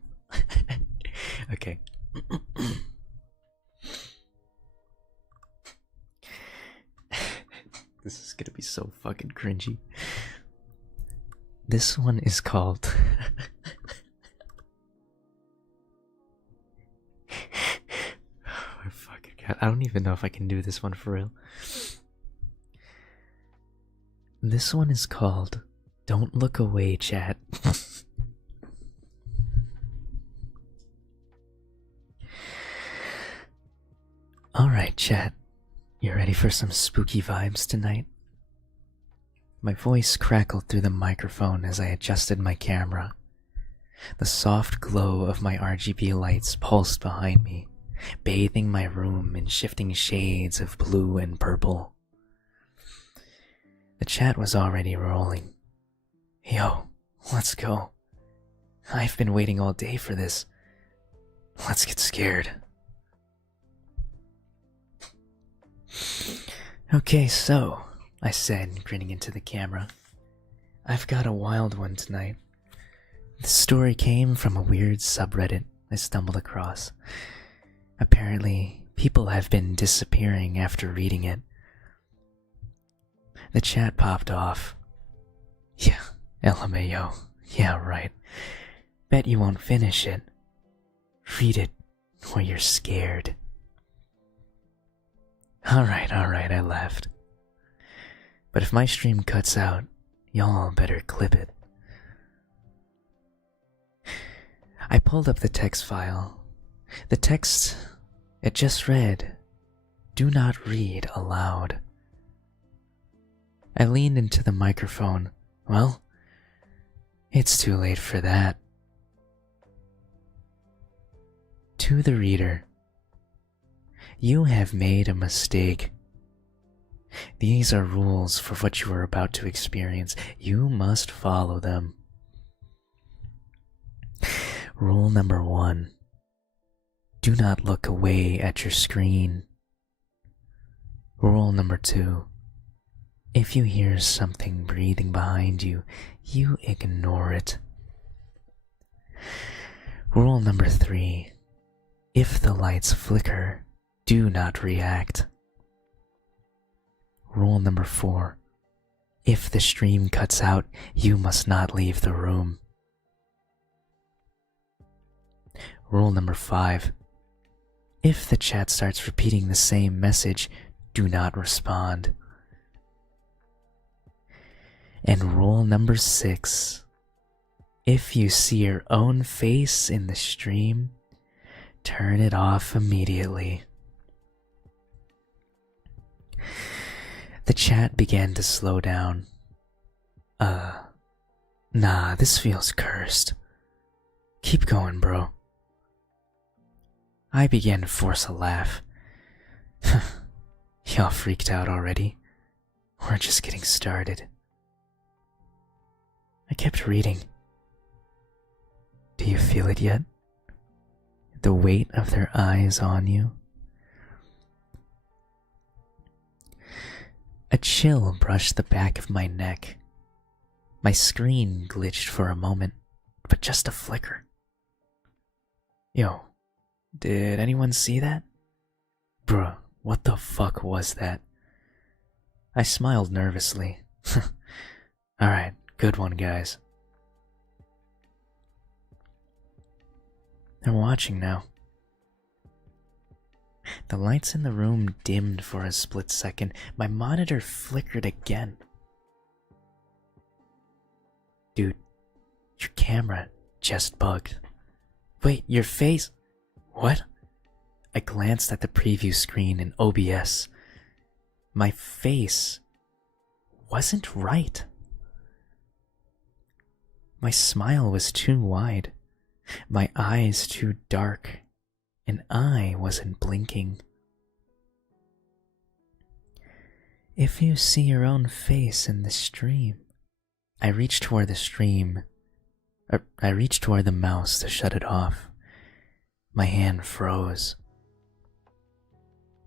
Okay. This is gonna be so fucking cringy. This one is called oh my fucking god. I don't even know if I can do this one for real. This one is called Don't Look Away, chat. Alright, chat. You ready for some spooky vibes tonight? My voice crackled through the microphone as I adjusted my camera. The soft glow of my RGB lights pulsed behind me, bathing my room in shifting shades of blue and purple. The chat was already rolling. Yo, let's go. I've been waiting all day for this. Let's get scared. Okay, so, I said, grinning into the camera, I've got a wild one tonight. The story came from a weird subreddit I stumbled across. Apparently, people have been disappearing after reading it. The chat popped off. Yeah, LMAO. Yeah, right. Bet you won't finish it. Read it, or you're scared. Alright, I laughed. But if my stream cuts out, y'all better clip it. I pulled up the text file. The text, it just read, "Do not read aloud." I leaned into the microphone. Well, it's too late for that. To the reader, you have made a mistake. These are rules for what you are about to experience. You must follow them. Rule number 1. Do not look away at your screen. Rule number 2. If you hear something breathing behind you, you ignore it. Rule number 3. If the lights flicker, do not react. Rule number 4. If the stream cuts out, you must not leave the room. Rule number 5. If the chat starts repeating the same message, do not respond. And rule number 6. If you see your own face in the stream, turn it off immediately. The chat began to slow down. Nah, this feels cursed. Keep going, bro. I began to force a laugh. Y'all freaked out already? We're just getting started. I kept reading. Do you feel it yet? The weight of their eyes on you? A chill brushed the back of my neck. My screen glitched for a moment, but just a flicker. Yo, did anyone see that? Bruh, what the fuck was that? I smiled nervously. Alright, good one, guys. They're watching now. The lights in the room dimmed for a split second. My monitor flickered again. Dude, your camera just bugged. Wait, your face? What? I glanced at the preview screen in OBS. My face wasn't right. My smile was too wide, my eyes too dark, and I wasn't blinking. If you see your own face in the stream, I reached toward the mouse to shut it off. My hand froze.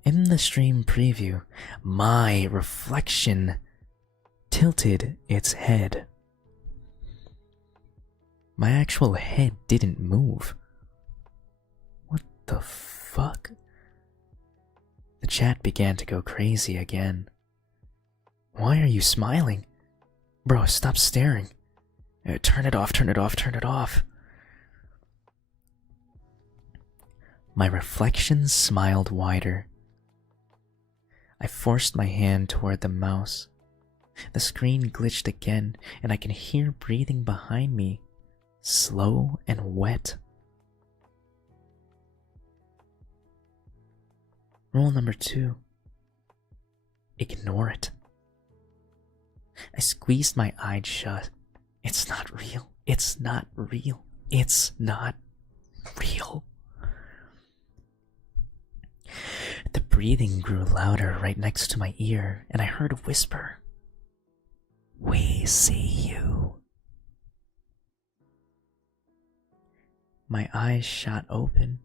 In the stream preview, my reflection tilted its head. My actual head didn't move. What the fuck? The chat began to go crazy again. Why are you smiling? Bro, stop staring. Turn it off, turn it off, turn it off. My reflection smiled wider. I forced my hand toward the mouse. The screen glitched again, and I can hear breathing behind me, slow and wet. Rule number 2. Ignore it. I squeezed my eyes shut. It's not real. It's not real. It's not real. The breathing grew louder right next to my ear, and I heard a whisper. We see you. My eyes shot open,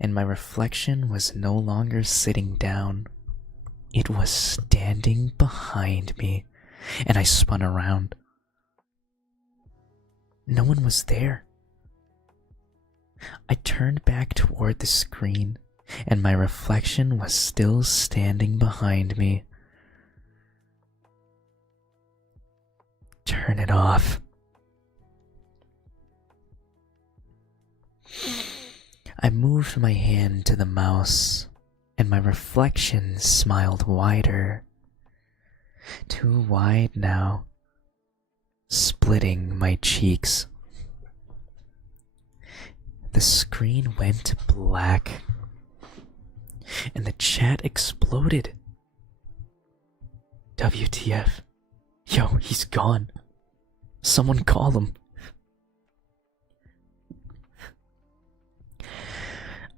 and my reflection was no longer sitting down. It was standing behind me, and I spun around. No one was there. I turned back toward the screen, and my reflection was still standing behind me. Turn it off. I moved my hand to the mouse, and my reflection smiled wider. Too wide now, splitting my cheeks. The screen went black, and the chat exploded. WTF. Yo, he's gone. Someone call him.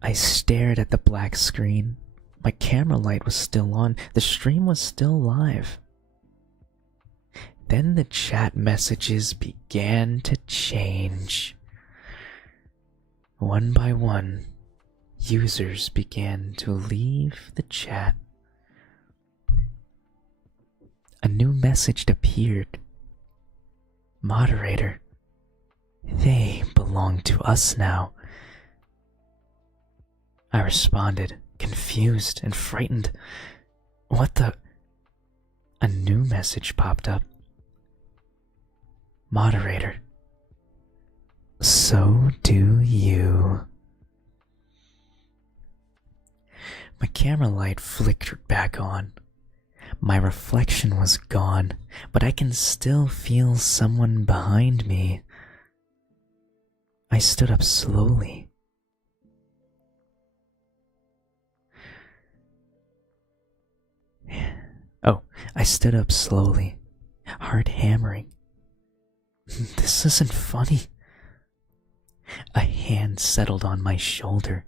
I stared at the black screen. My camera light was still on. The stream was still live. Then the chat messages began to change. One by one, users began to leave the chat. A new message appeared. Moderator, they belong to us now. I responded, confused and frightened. What the? A new message popped up. Moderator, so do you. My camera light flickered back on. My reflection was gone, but I can still feel someone behind me. I stood up slowly. I stood up slowly, heart hammering. This isn't funny. A hand settled on my shoulder.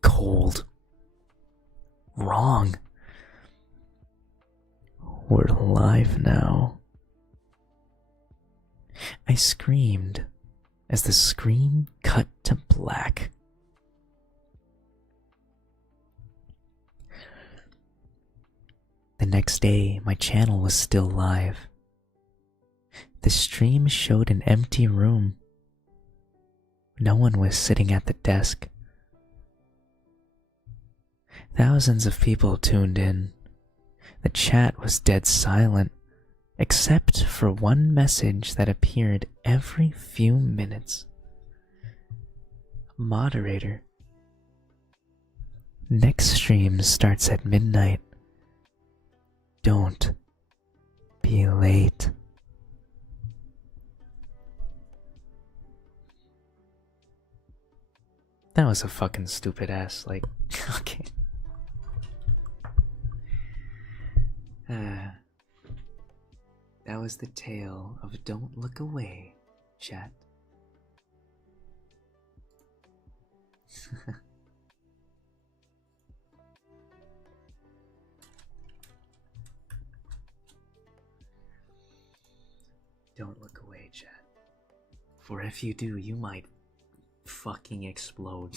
Cold. Wrong. We're live now. I screamed as the screen cut to black. The next day, my channel was still live. The stream showed an empty room. No one was sitting at the desk. Thousands of people tuned in. The chat was dead silent, except for one message that appeared every few minutes. Moderator. Next stream starts at midnight. Don't be late. That was a fucking stupid ass, like, okay. That was the tale of Don't Look Away, chat. Don't look away, chat. For if you do, you might fucking explode.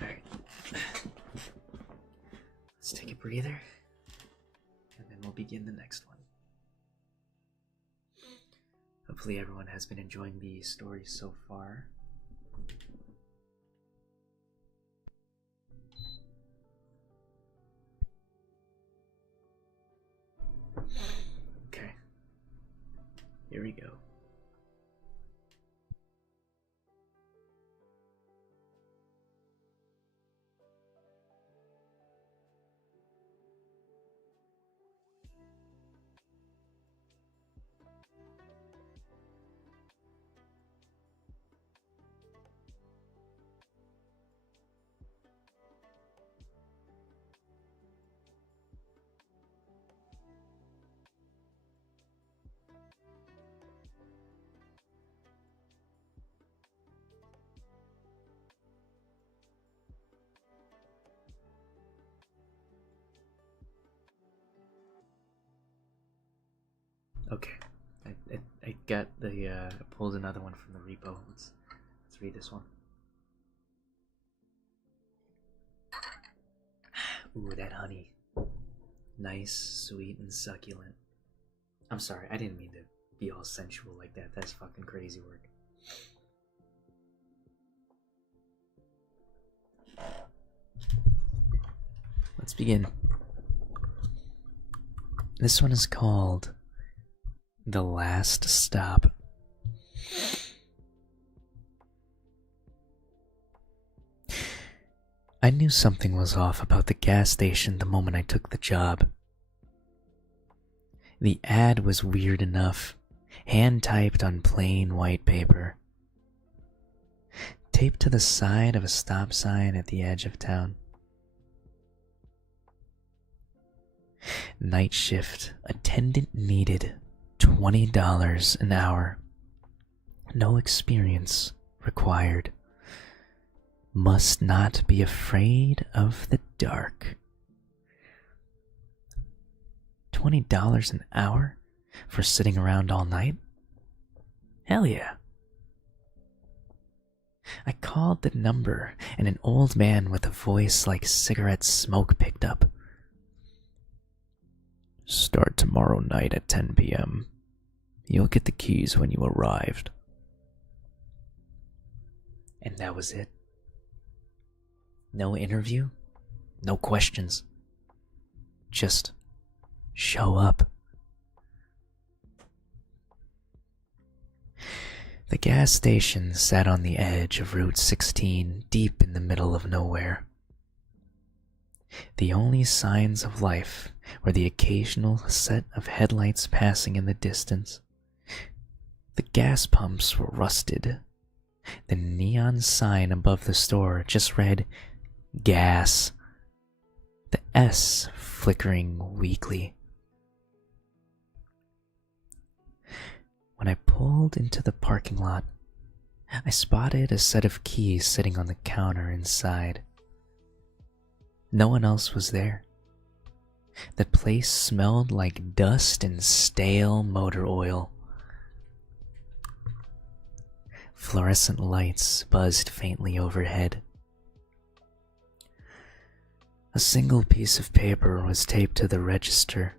Alright. Let's take a breather, and then we'll begin the next one. Hopefully everyone has been enjoying the story so far. Okay, here we go. Okay. I got the pulled another one from the repo. Let's read this one. Ooh, that honey. Nice, sweet, and succulent. I'm sorry, I didn't mean to be all sensual like that. That's fucking crazy work. Let's begin. This one is called The Last Stop. I knew something was off about the gas station the moment I took the job. The ad was weird enough, hand-typed on plain white paper, taped to the side of a stop sign at the edge of town. Night shift attendant needed, $20 an hour. No experience required. Must not be afraid of the dark. $20 an hour for sitting around all night? Hell yeah. I called the number and an old man with a voice like cigarette smoke picked up. Start tomorrow night at 10 p.m. You'll get the keys when you arrived. And that was it. No interview, no questions. Just show up. The gas station sat on the edge of Route 16, deep in the middle of nowhere. The only signs of life were the occasional set of headlights passing in the distance. The gas pumps were rusted. The neon sign above the store just read gas, the S flickering weakly. When I pulled into the parking lot, I spotted a set of keys sitting on the counter inside. No one else was there. The place smelled like dust and stale motor oil. Fluorescent lights buzzed faintly overhead. A single piece of paper was taped to the register,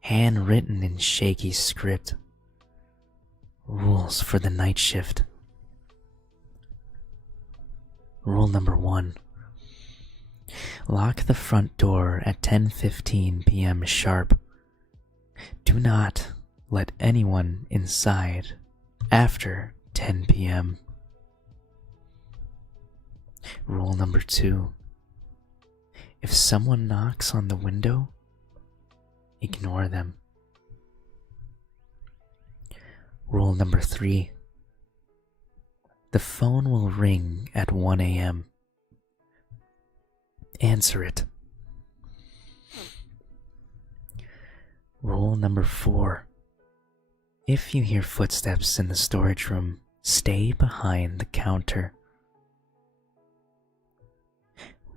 handwritten in shaky script. Rules for the night shift. Rule number 1. Lock the front door at 10:15 p.m. sharp. Do not let anyone inside after 10 p.m. Rule number 2. If someone knocks on the window, ignore them. Rule number 3. The phone will ring at 1 a.m. Answer it. Rule number 4. If you hear footsteps in the storage room, stay behind the counter.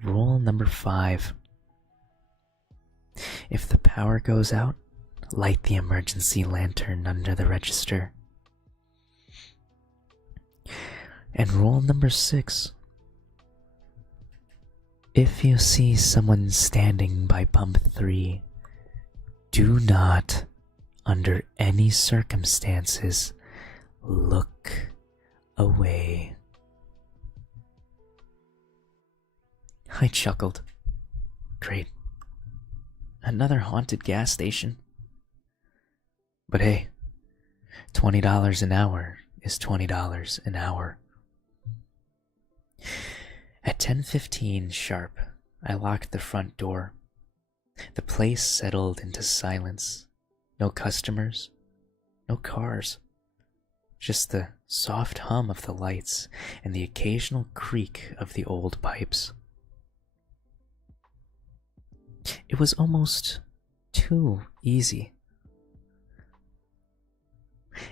Rule number 5. If the power goes out, light the emergency lantern under the register. And rule number 6. If you see someone standing by pump 3, do not, under any circumstances, look away. I chuckled. Great. Another haunted gas station. But hey, $20 an hour is $20 an hour. At 10:15 sharp, I locked the front door. The place settled into silence. No customers, no cars. Just the soft hum of the lights and the occasional creak of the old pipes. It was almost too easy.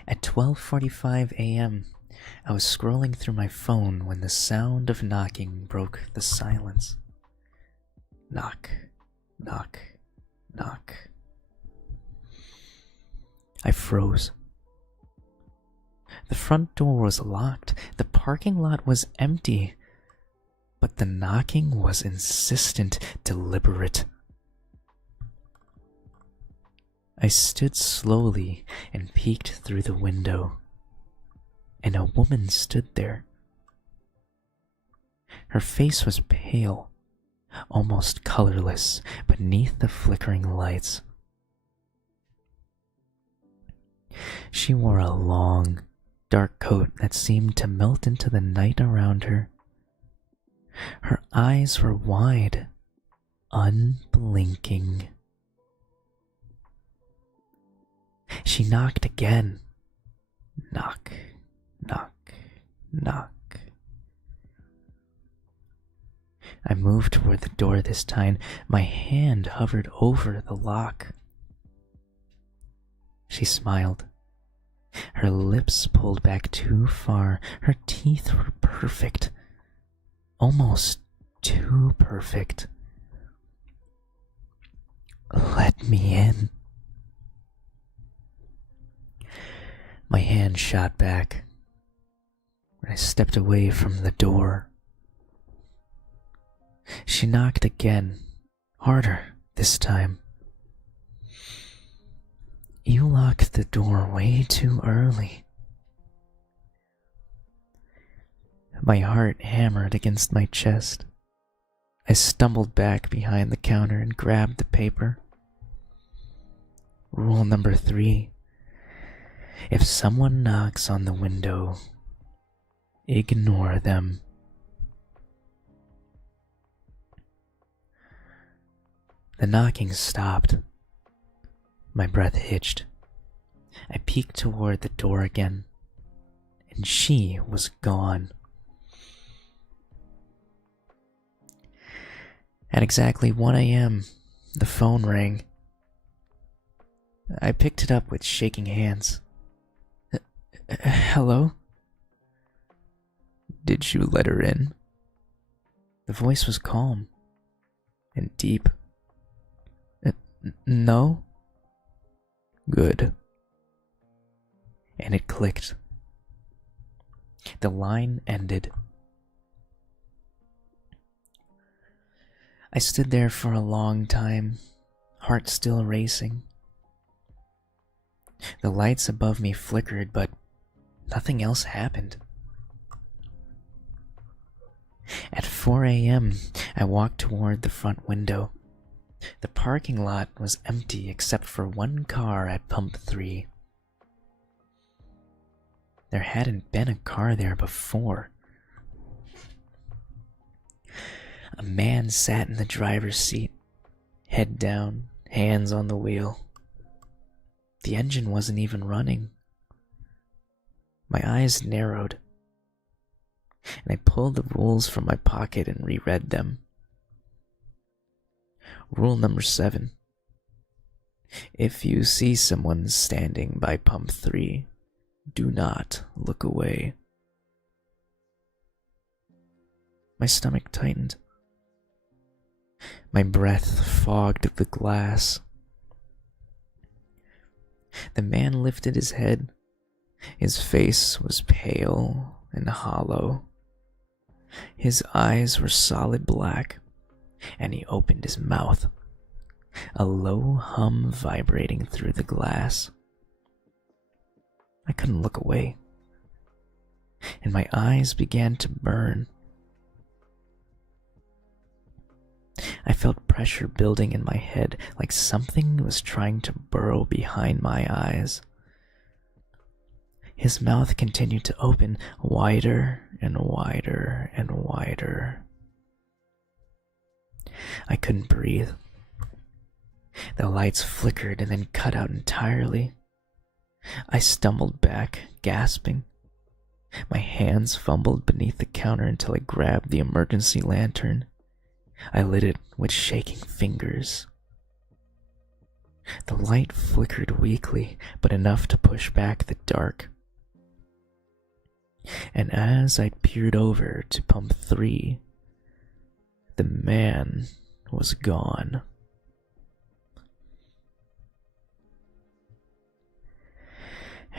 At 12:45 a.m., I was scrolling through my phone when the sound of knocking broke the silence. Knock, knock, knock. I froze. The front door was locked. The parking lot was empty. But the knocking was insistent, deliberate. I stood slowly and peeked through the window, and a woman stood there. Her face was pale, almost colorless, beneath the flickering lights. She wore a long, dark coat that seemed to melt into the night around her. Her eyes were wide, unblinking. She knocked again. Knock, knock, knock. I moved toward the door this time. My hand hovered over the lock. She smiled. Her lips pulled back too far. Her teeth were perfect. Almost too perfect. Let me in. My hand shot back. I stepped away from the door. She knocked again, harder this time. You locked the door way too early. My heart hammered against my chest. I stumbled back behind the counter and grabbed the paper. Rule number 3. If someone knocks on the window, ignore them. The knocking stopped. My breath hitched. I peeked toward the door again, and she was gone. At exactly 1 a.m., the phone rang. I picked it up with shaking hands. Hello? Did you let her in? The voice was calm and deep. No? Good. And it clicked. The line ended. I stood there for a long time, heart still racing. The lights above me flickered, but nothing else happened. At 4 a.m., I walked toward the front window. The parking lot was empty except for one car at pump 3. There hadn't been a car there before. A man sat in the driver's seat, head down, hands on the wheel. The engine wasn't even running. My eyes narrowed, and I pulled the rules from my pocket and reread them. Rule number 7. If you see someone standing by pump 3, do not look away. My stomach tightened. My breath fogged the glass. The man lifted his head. His face was pale and hollow. His eyes were solid black, and he opened his mouth, a low hum vibrating through the glass. I couldn't look away, and my eyes began to burn. I felt pressure building in my head, like something was trying to burrow behind my eyes. His mouth continued to open wider and wider and wider. I couldn't breathe. The lights flickered and then cut out entirely. I stumbled back, gasping. My hands fumbled beneath the counter until I grabbed the emergency lantern. I lit it with shaking fingers. The light flickered weakly, but enough to push back the dark. And as I peered over to pump 3, the man was gone.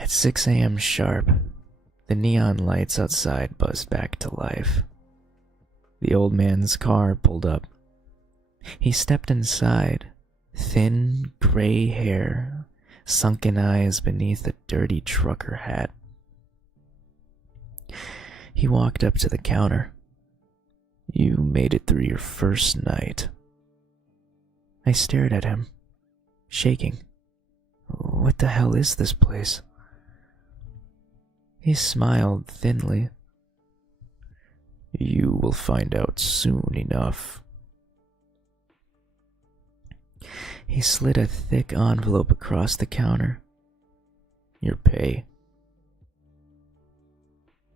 At 6 a.m. sharp, the neon lights outside buzzed back to life. The old man's car pulled up. He stepped inside, thin, gray hair, sunken eyes beneath a dirty trucker hat. He walked up to the counter. "You made it through your first night." I stared at him, shaking. What the hell is this place? He smiled thinly. "You will find out soon enough." He slid a thick envelope across the counter. "Your pay."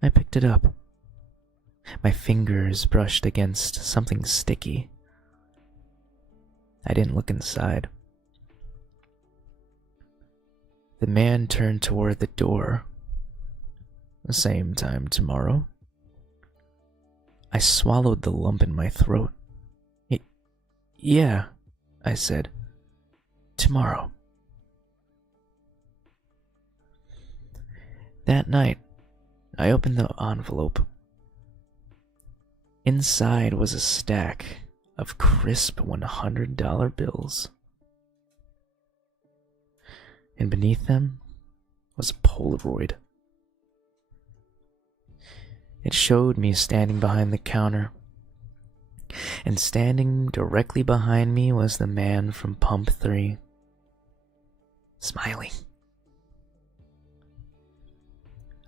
I picked it up. My fingers brushed against something sticky. I didn't look inside. The man turned toward the door. "Same time tomorrow?" I swallowed the lump in my throat. Yeah, I said. "Tomorrow." That night, I opened the envelope. Inside was a stack of crisp $100 bills. And beneath them was a Polaroid. It showed me standing behind the counter, and standing directly behind me was the man from Pump 3, smiling.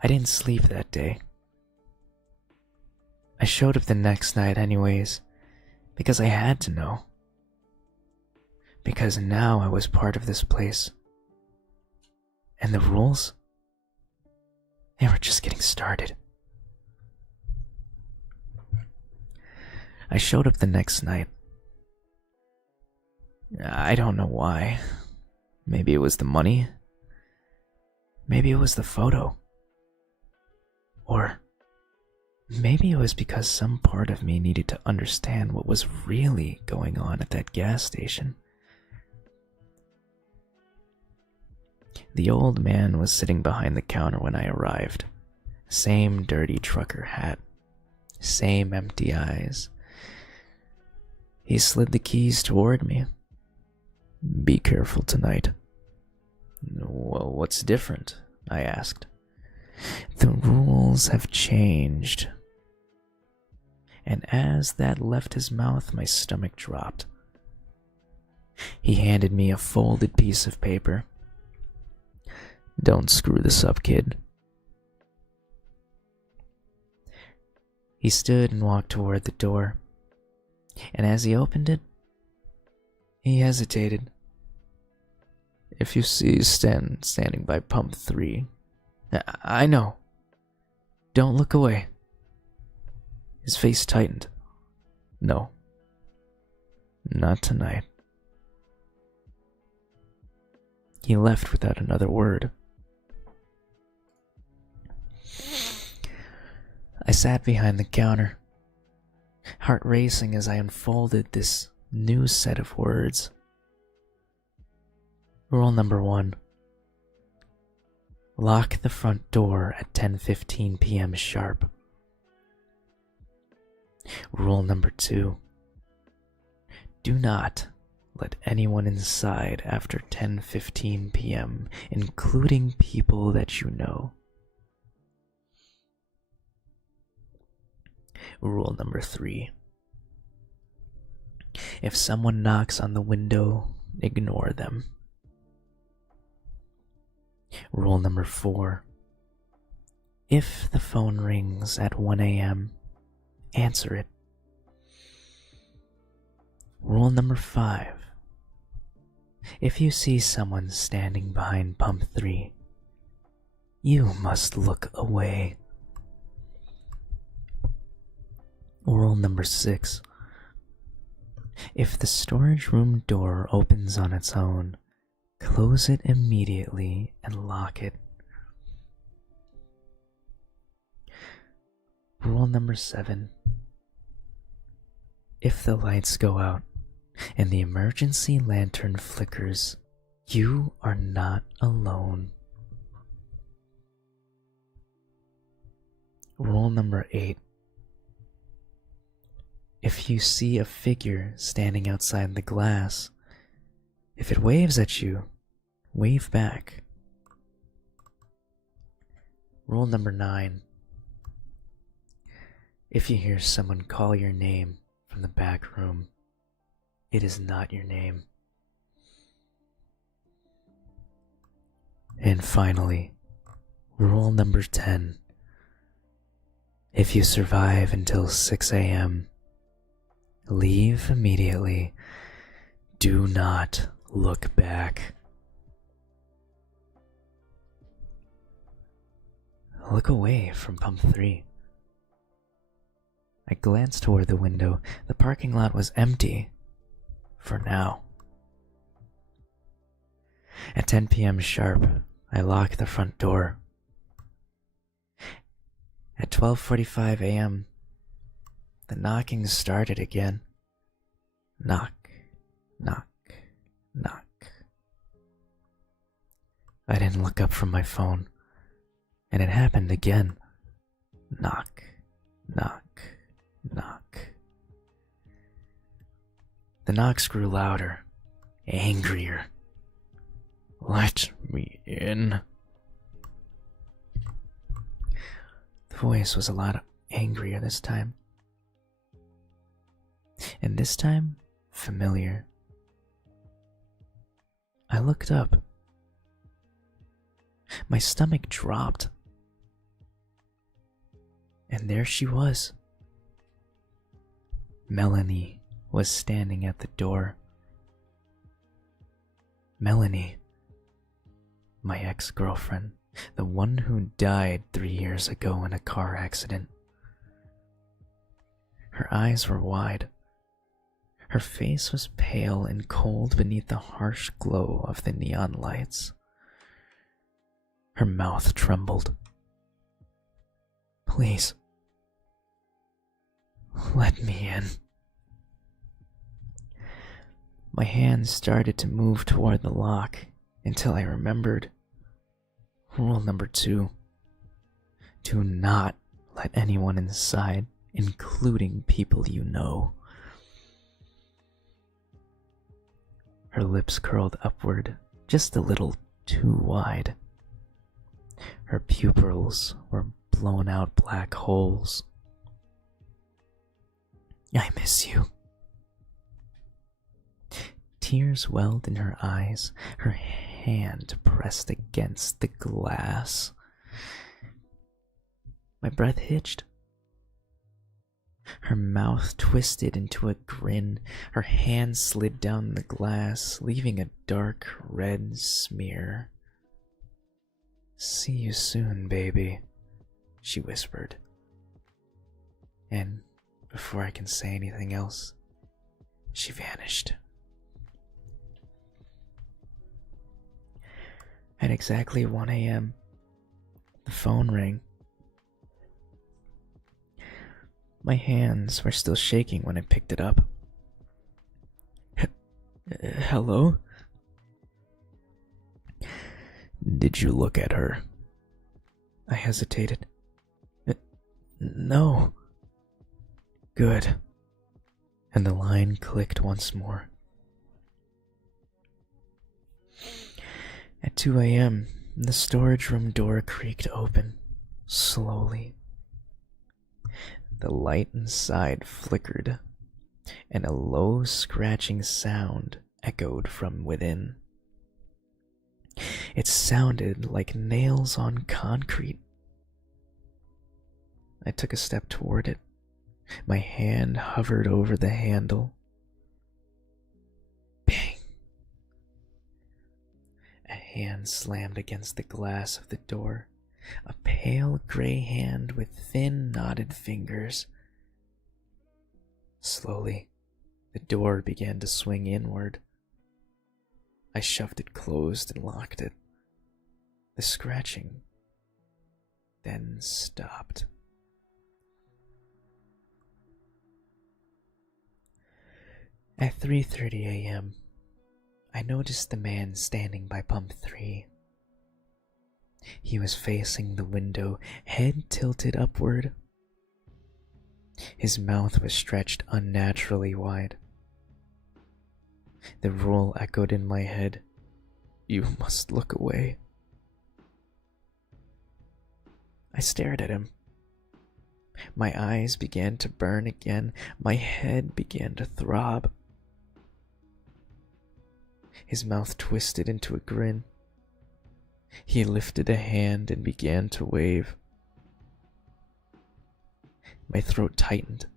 I didn't sleep that day. I showed up the next night anyways, because I had to know. Because now I was part of this place. And the rules? They were just getting started. I showed up the next night. I don't know why. Maybe it was the money. Maybe it was the photo. Or maybe it was because some part of me needed to understand what was really going on at that gas station. The old man was sitting behind the counter when I arrived. Same dirty trucker hat. Same empty eyes. He slid the keys toward me. "Be careful tonight." "Well, what's different?" I asked. "The rules have changed." And as that left his mouth, my stomach dropped. He handed me a folded piece of paper. "Don't screw this up, kid." He stood and walked toward the door, and as he opened it, he hesitated. "If you see Stan standing by Pump 3, I know. Don't look away." His face tightened. "No. Not tonight." He left without another word. I sat behind the counter, heart racing as I unfolded this new set of words. Rule number 1. Lock the front door at 10:15 p.m. sharp. Rule number 2. Do not let anyone inside after 10:15 p.m., including people that you know. Rule number 3. If someone knocks on the window, ignore them. Rule number 4. If the phone rings at 1 a.m., answer it. Rule number 5. If you see someone standing behind Pump 3, you must look away. Rule number 6. If the storage room door opens on its own, close it immediately and lock it. Rule number 7. If the lights go out and the emergency lantern flickers, you are not alone. Rule number 8. If you see a figure standing outside the glass, if it waves at you, wave back. Rule number 9. If you hear someone call your name from the back room, it is not your name. And finally, rule number 10. If you survive until 6 a.m., leave immediately. Do not look back. Look away from pump 3. I glanced toward the window. The parking lot was empty. For now. At 10 p.m. sharp, I locked the front door. At 12:45 a.m., the knocking started again. Knock, knock, knock. I didn't look up from my phone, and it happened again. Knock, knock, knock. The knocks grew louder, angrier. Let me in. The voice was a lot angrier this time. And this time, familiar. I looked up. My stomach dropped. And there she was. Melanie was standing at the door. Melanie, my ex-girlfriend, the one who died 3 years ago in a car accident. Her eyes were wide. Her face was pale and cold beneath the harsh glow of the neon lights. Her mouth trembled. Please, let me in. My hands started to move toward the lock until I remembered. Rule number 2. Do not let anyone inside, including people you know. Her lips curled upward, just a little too wide. Her pupils were blown out black holes. I miss you. Tears welled in her eyes, her hand pressed against the glass. My breath hitched. Her mouth twisted into a grin. Her hand slid down the glass, leaving a dark red smear. See you soon, baby, she whispered. And before I can say anything else, she vanished. At exactly 1 a.m., the phone rang. My hands were still shaking when I picked it up. Hello? Did you look at her? I hesitated. No. Good. And the line clicked once more. At 2 a.m., the storage room door creaked open, slowly. The light inside flickered, and a low scratching sound echoed from within. It sounded like nails on concrete. I took a step toward it. My hand hovered over the handle. Bang! A hand slammed against the glass of the door. A pale gray hand with thin, knotted fingers. Slowly, the door began to swing inward. I shoved it closed and locked it. The scratching then stopped. At 3:30 a.m., I noticed the man standing by pump 3. He was facing the window, head tilted upward. His mouth was stretched unnaturally wide. The rule echoed in my head. You must look away. I stared at him. My eyes began to burn again. My head began to throb. His mouth twisted into a grin. He lifted a hand and began to wave. My throat tightened.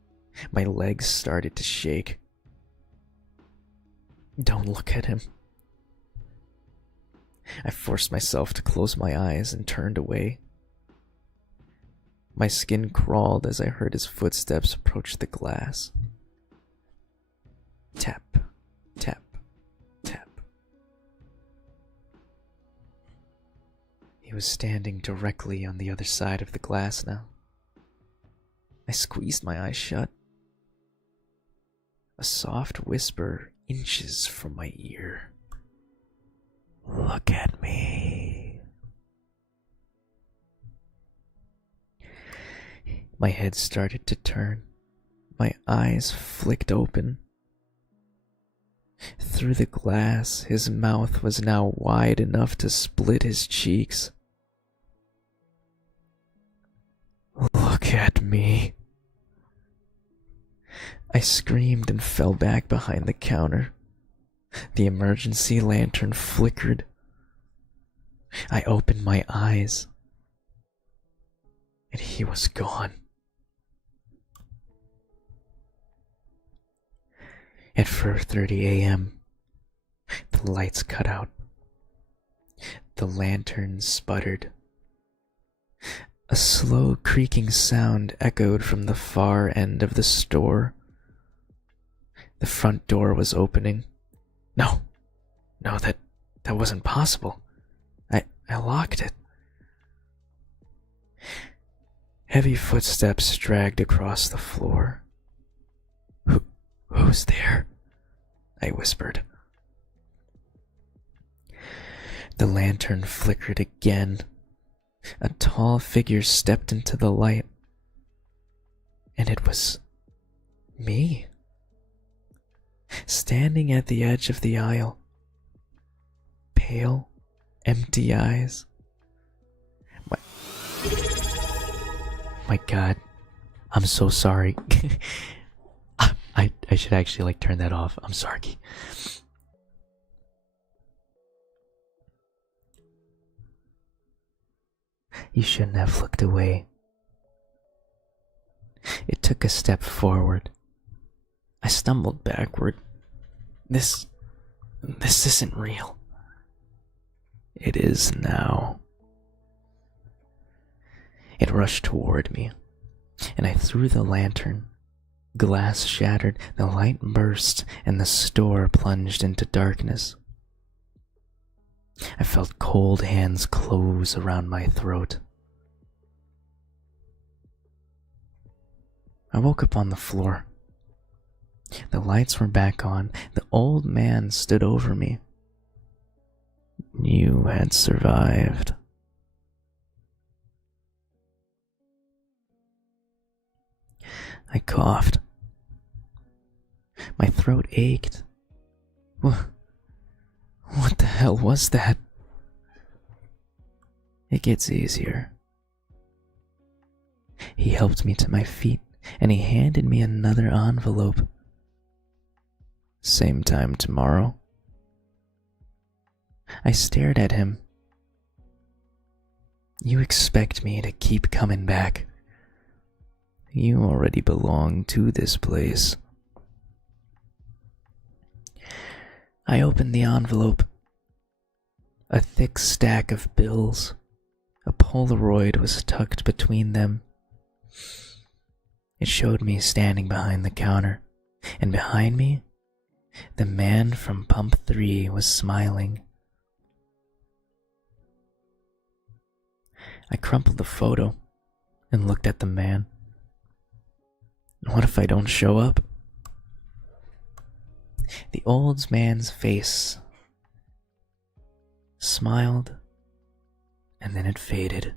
My legs started to shake. Don't look at him. I forced myself to close my eyes and turned away. My skin crawled as I heard his footsteps approach the glass. Tap, tap, tap. He was standing directly on the other side of the glass now. I squeezed my eyes shut. A soft whisper inches from my ear. Look at me. My head started to turn. My eyes flicked open. Through the glass, his mouth was now wide enough to split his cheeks. Look at me. I screamed and fell back behind the counter. The emergency lantern flickered. I opened my eyes, and he was gone. At 4:30 a.m., the lights cut out. The lantern sputtered. A slow creaking sound echoed from the far end of the store. The front door was opening. No, that wasn't possible. I locked it. Heavy footsteps dragged across the floor. Who's there? I whispered. The lantern flickered again. A tall figure stepped into the light. And it was me. Standing at the edge of the aisle. Pale, empty eyes. My God, I'm so sorry. I should actually turn that off. I'm sorry. You shouldn't have looked away. It took a step forward. I stumbled backward. This isn't real. It is now. It rushed toward me, and I threw the lantern. Glass shattered, the light burst, and the store plunged into darkness. I felt cold hands close around my throat. I woke up on the floor. The lights were back on. The old man stood over me. You had survived. I coughed. My throat ached. What the hell was that? It gets easier. He helped me to my feet, and he handed me another envelope. Same time tomorrow. I stared at him. You expect me to keep coming back. You already belong to this place. I opened the envelope. A thick stack of bills. A Polaroid was tucked between them. It showed me standing behind the counter, and behind me, the man from Pump 3 was smiling. I crumpled the photo and looked at the man. What if I don't show up? The old man's face smiled and then it faded.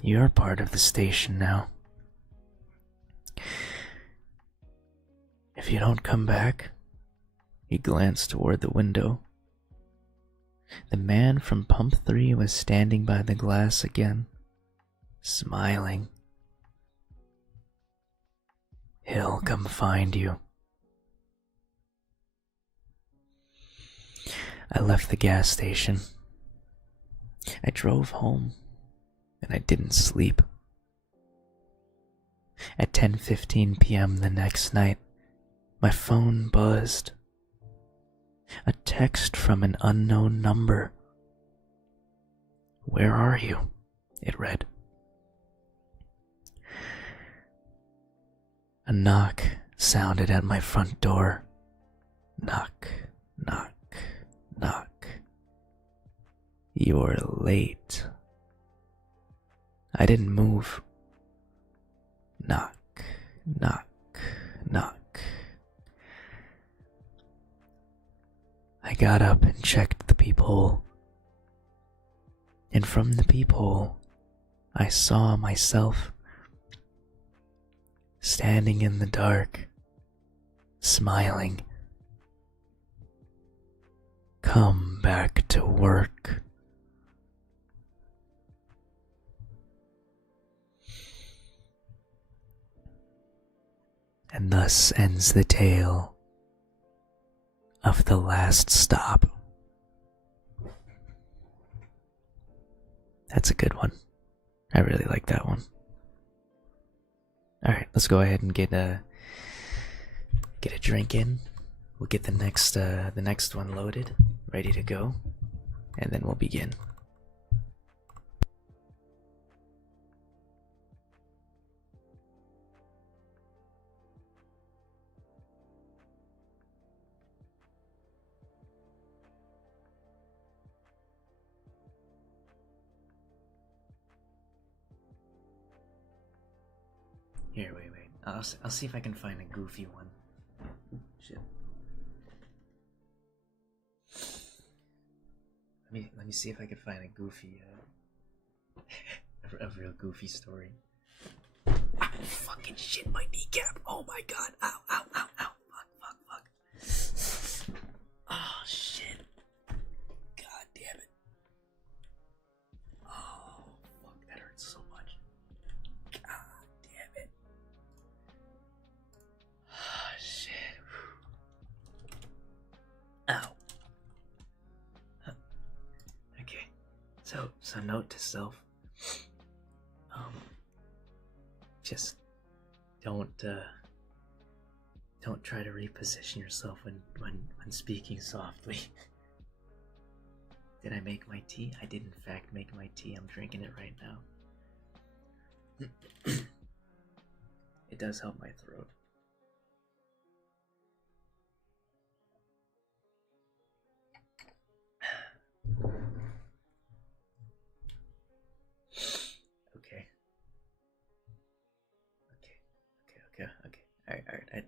You're part of the station now. If you don't come back, he glanced toward the window. The man from pump 3 was standing by the glass again, smiling. He'll come find you. I left the gas station. I drove home, and I didn't sleep. At 10:15 p.m. the next night, my phone buzzed. A text from an unknown number. "Where are you?" it read. A knock sounded at my front door. Knock, knock, knock. "You're late." I didn't move. Knock, knock, knock. I got up and checked the peephole. And from the peephole, I saw myself standing in the dark, smiling. Come back to work. And thus ends the tale of the last stop. That's a good one. I really like that one. Alright, let's go ahead and get a drink in. We'll get the next one loaded, ready to go, and then we'll begin. Here, wait. I'll see if I can find a goofy one. Shit. Let me see if I can find a goofy, a real goofy story. Ah, fucking shit, my kneecap! Oh my god! Ow, ow, ow, ow! Fuck! Oh shit! God damn it! Oh fuck! That hurts so much. God damn it! Oh shit! Ow! Okay. So note to self. Just don't try to reposition yourself when speaking softly. Did I make my tea? I did in fact make my tea. I'm drinking it right now. It does help my throat. Okay. All right.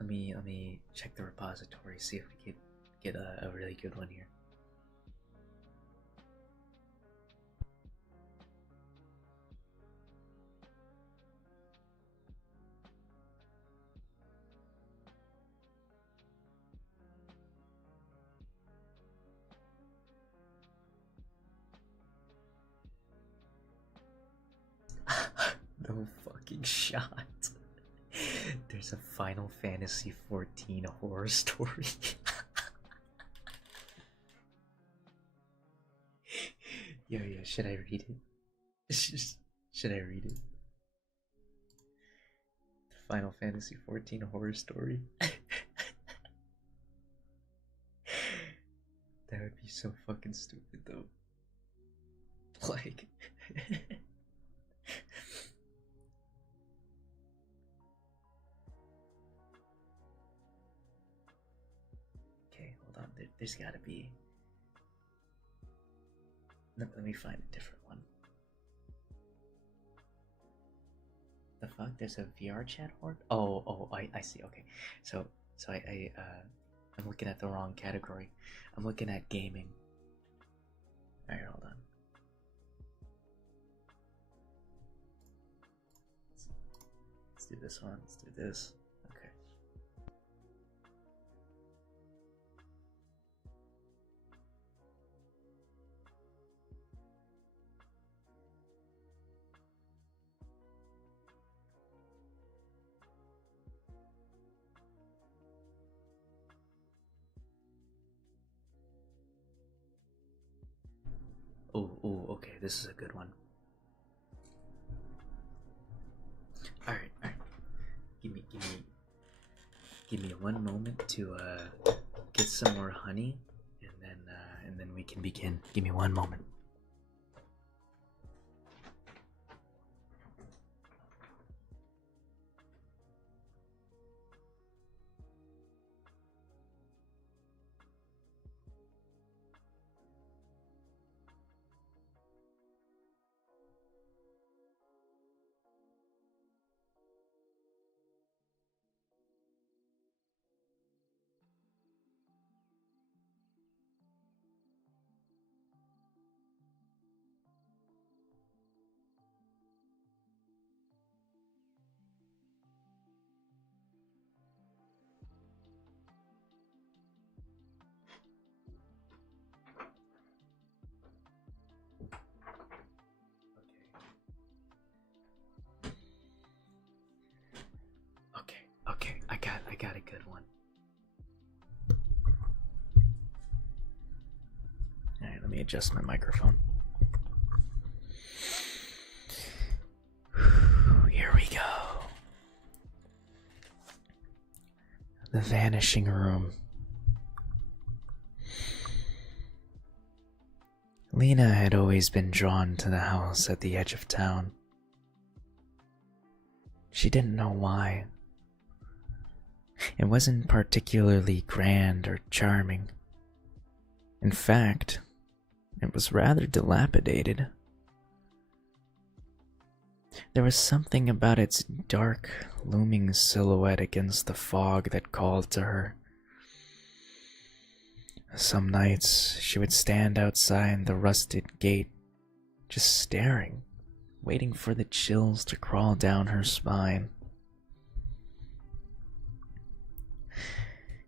Let me check the repository, see if we can get a really good one here. No fucking shot. There's a Final Fantasy 14 horror story. Yo, should I read it? Should I read it? The Final Fantasy 14 horror story. That would be so fucking stupid though. Like okay, hold on. There's gotta be. Let me find a different one. The fuck? There's a VR chat horde? Oh, I see. Okay, so I'm looking at the wrong category. I'm looking at gaming. Alright, hold on. Let's do this one. Let's do this. Okay. Oh, okay, this is a good one. Alright. Give me one moment to get some more honey, and then we can begin. Give me one moment. Okay, I got a good one. Alright, let me adjust my microphone. Here we go. The Vanishing Room. Lena had always been drawn to the house at the edge of town. She didn't know why. It wasn't particularly grand or charming. In fact, it was rather dilapidated. There was something about its dark, looming silhouette against the fog that called to her. Some nights she would stand outside the rusted gate, just staring, waiting for the chills to crawl down her spine.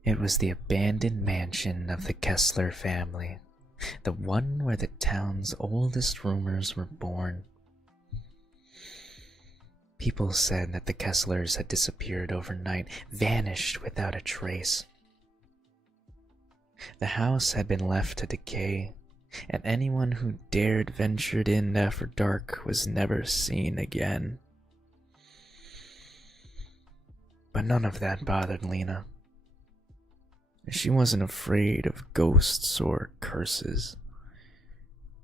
It was the abandoned mansion of the Kessler family, the one where the town's oldest rumors were born. People said that the Kesslers had disappeared overnight, vanished without a trace. The house had been left to decay, and anyone who dared ventured in after dark was never seen again. But none of that bothered Lena. She wasn't afraid of ghosts or curses.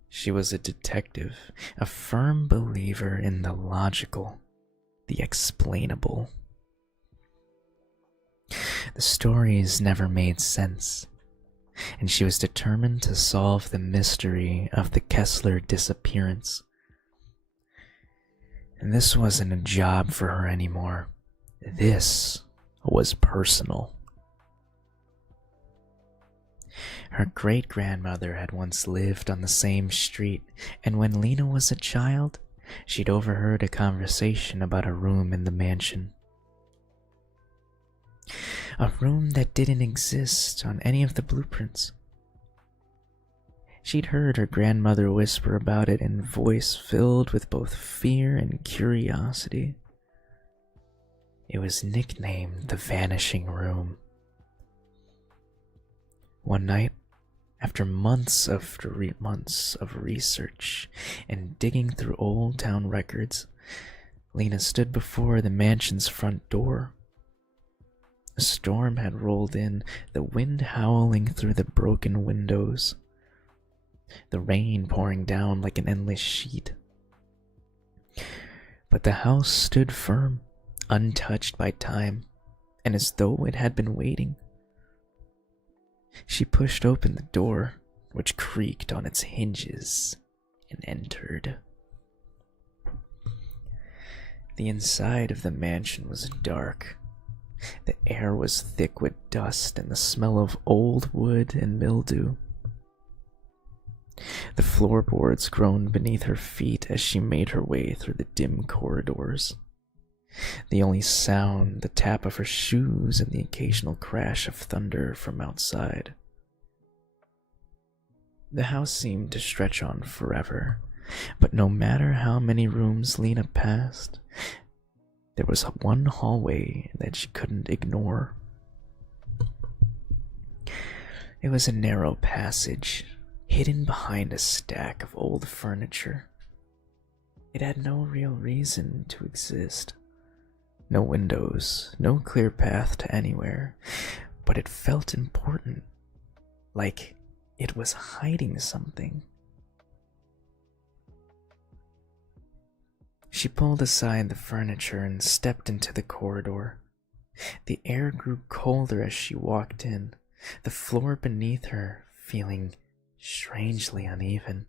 She was a detective, a firm believer in the logical, the explainable. The stories never made sense, and she was determined to solve the mystery of the Kessler disappearance. And this wasn't a job for her anymore. This was personal. Her great-grandmother had once lived on the same street, and when Lena was a child, she'd overheard a conversation about a room in the mansion. A room that didn't exist on any of the blueprints. She'd heard her grandmother whisper about it in a voice filled with both fear and curiosity. It was nicknamed the Vanishing Room. One night, after months of research and digging through old town records, Lena stood before the mansion's front door. A storm had rolled in, the wind howling through the broken windows, the rain pouring down like an endless sheet. But the house stood firm, untouched by time, and as though it had been waiting. She pushed open the door, which creaked on its hinges, and entered. The inside of the mansion was dark. The air was thick with dust and the smell of old wood and mildew. The floorboards groaned beneath her feet as she made her way through the dim corridors. The only sound, the tap of her shoes and the occasional crash of thunder from outside. The house seemed to stretch on forever, but no matter how many rooms Lena passed, there was one hallway that she couldn't ignore. It was a narrow passage, hidden behind a stack of old furniture. It had no real reason to exist. No windows, no clear path to anywhere, but it felt important, like it was hiding something. She pulled aside the furniture and stepped into the corridor. The air grew colder as she walked in, the floor beneath her feeling strangely uneven.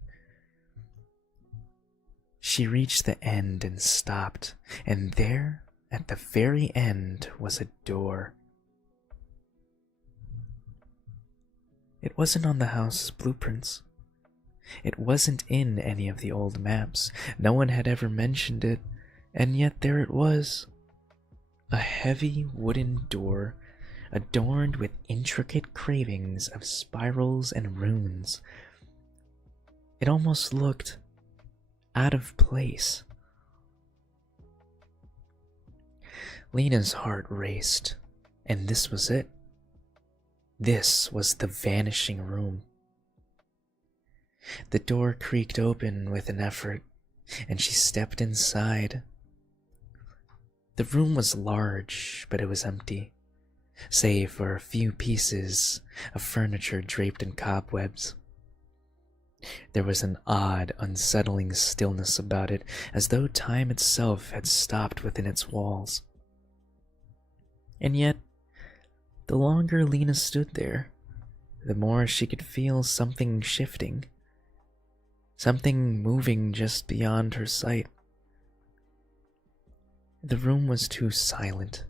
She reached the end and stopped, and there, at the very end, was a door. It wasn't on the house's blueprints. It wasn't in any of the old maps. No one had ever mentioned it, and yet there it was. A heavy wooden door adorned with intricate carvings of spirals and runes. It almost looked out of place. Lena's heart raced, and this was it. This was the vanishing room. The door creaked open with an effort, and she stepped inside. The room was large, but it was empty, save for a few pieces of furniture draped in cobwebs. There was an odd, unsettling stillness about it, as though time itself had stopped within its walls. And yet, the longer Lena stood there, the more she could feel something shifting, something moving just beyond her sight. The room was too silent,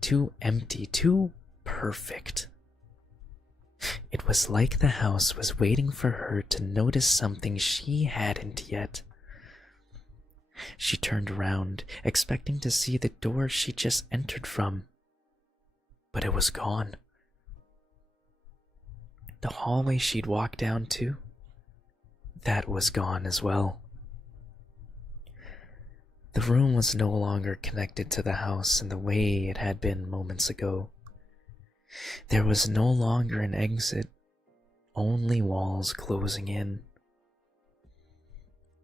too empty, too perfect. It was like the house was waiting for her to notice something she hadn't yet. She turned around, expecting to see the door she just entered from, but it was gone. The hallway she'd walked down to, that was gone as well. The room was no longer connected to the house in the way it had been moments ago. There was no longer an exit, only walls closing in.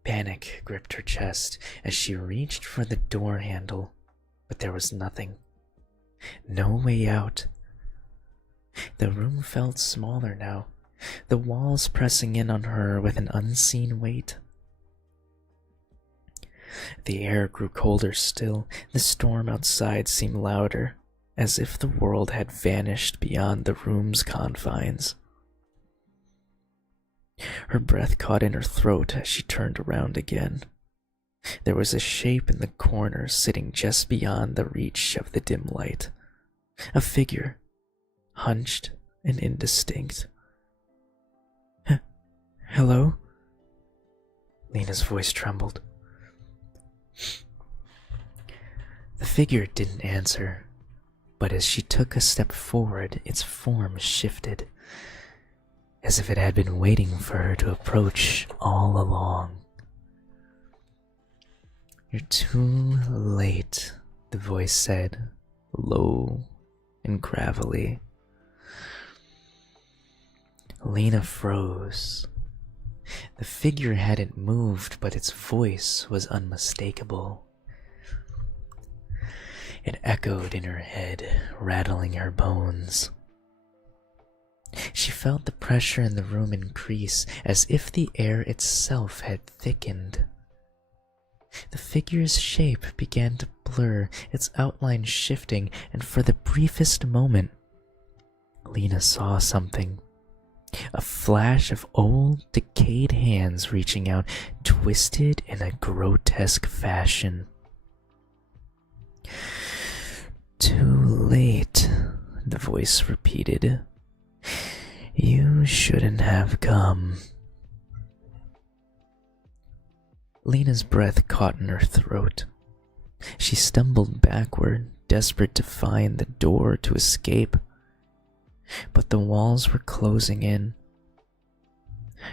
Panic gripped her chest as she reached for the door handle, but there was nothing. No way out. The room felt smaller now, the walls pressing in on her with an unseen weight. The air grew colder still, the storm outside seemed louder, as if the world had vanished beyond the room's confines. Her breath caught in her throat as she turned around again. There was a shape in the corner sitting just beyond the reach of the dim light. A figure, hunched and indistinct. Hello? Lena's voice trembled. The figure didn't answer, but as she took a step forward, its form shifted, as if it had been waiting for her to approach all along. You're too late, the voice said, low and gravelly. Lena froze. The figure hadn't moved, but its voice was unmistakable. It echoed in her head, rattling her bones. She felt the pressure in the room increase, as if the air itself had thickened. The figure's shape began to blur, its outline shifting, and for the briefest moment, Lena saw something. A flash of old, decayed hands reaching out, twisted in a grotesque fashion. Too late, the voice repeated. You shouldn't have come. Lena's breath caught in her throat. She stumbled backward, desperate to find the door to escape. But the walls were closing in.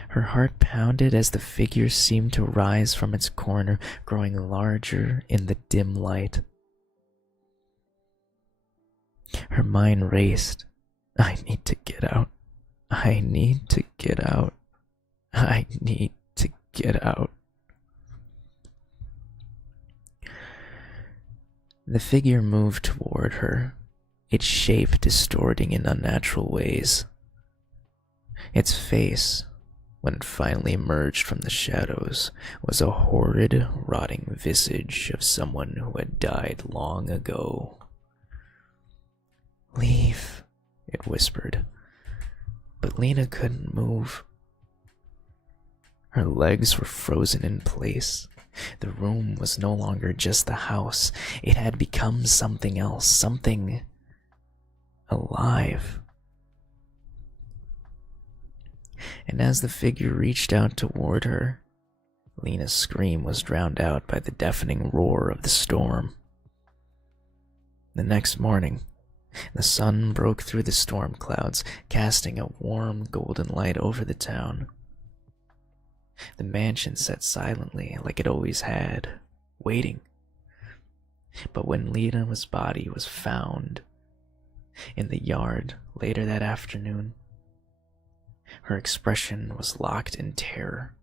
Her heart pounded as the figure seemed to rise from its corner, growing larger in the dim light. Her mind raced. I need to get out. I need to get out. I need to get out. The figure moved toward her, its shape distorting in unnatural ways. Its face, when it finally emerged from the shadows, was a horrid, rotting visage of someone who had died long ago. Leave, it whispered, but Lena couldn't move. Her legs were frozen in place. The room was no longer just the house. It had become something else, something alive. And as the figure reached out toward her, Lena's scream was drowned out by the deafening roar of the storm. The next morning, the sun broke through the storm clouds, casting a warm golden light over the town. The mansion sat silently like it always had, waiting. But when Lena's body was found in the yard later that afternoon, her expression was locked in terror.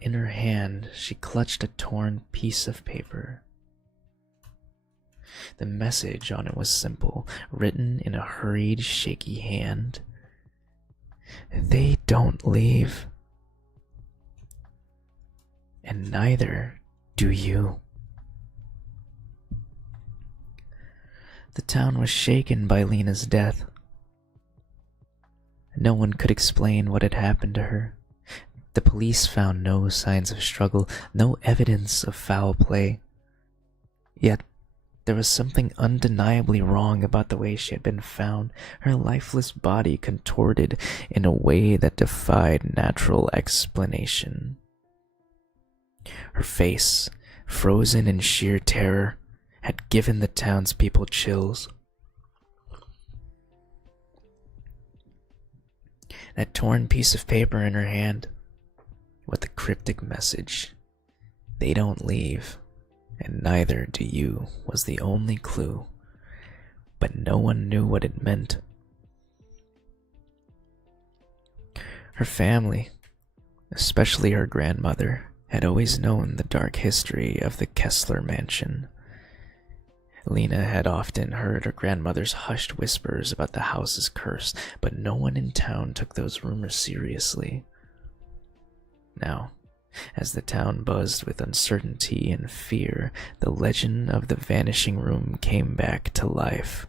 In her hand, she clutched a torn piece of paper. The message on it was simple, written in a hurried, shaky hand. They don't leave. And neither do you. The town was shaken by Lena's death. No one could explain what had happened to her. The police found no signs of struggle, no evidence of foul play. Yet, there was something undeniably wrong about the way she had been found, her lifeless body contorted in a way that defied natural explanation. Her face, frozen in sheer terror, had given the townspeople chills. That torn piece of paper in her hand, with the cryptic message, "They don't leave, and neither do you," was the only clue, but no one knew what it meant. Her family, especially her grandmother, had always known the dark history of the Kessler mansion. Lena had often heard her grandmother's hushed whispers about the house's curse, but no one in town took those rumors seriously. Now, as the town buzzed with uncertainty and fear, the legend of the vanishing room came back to life.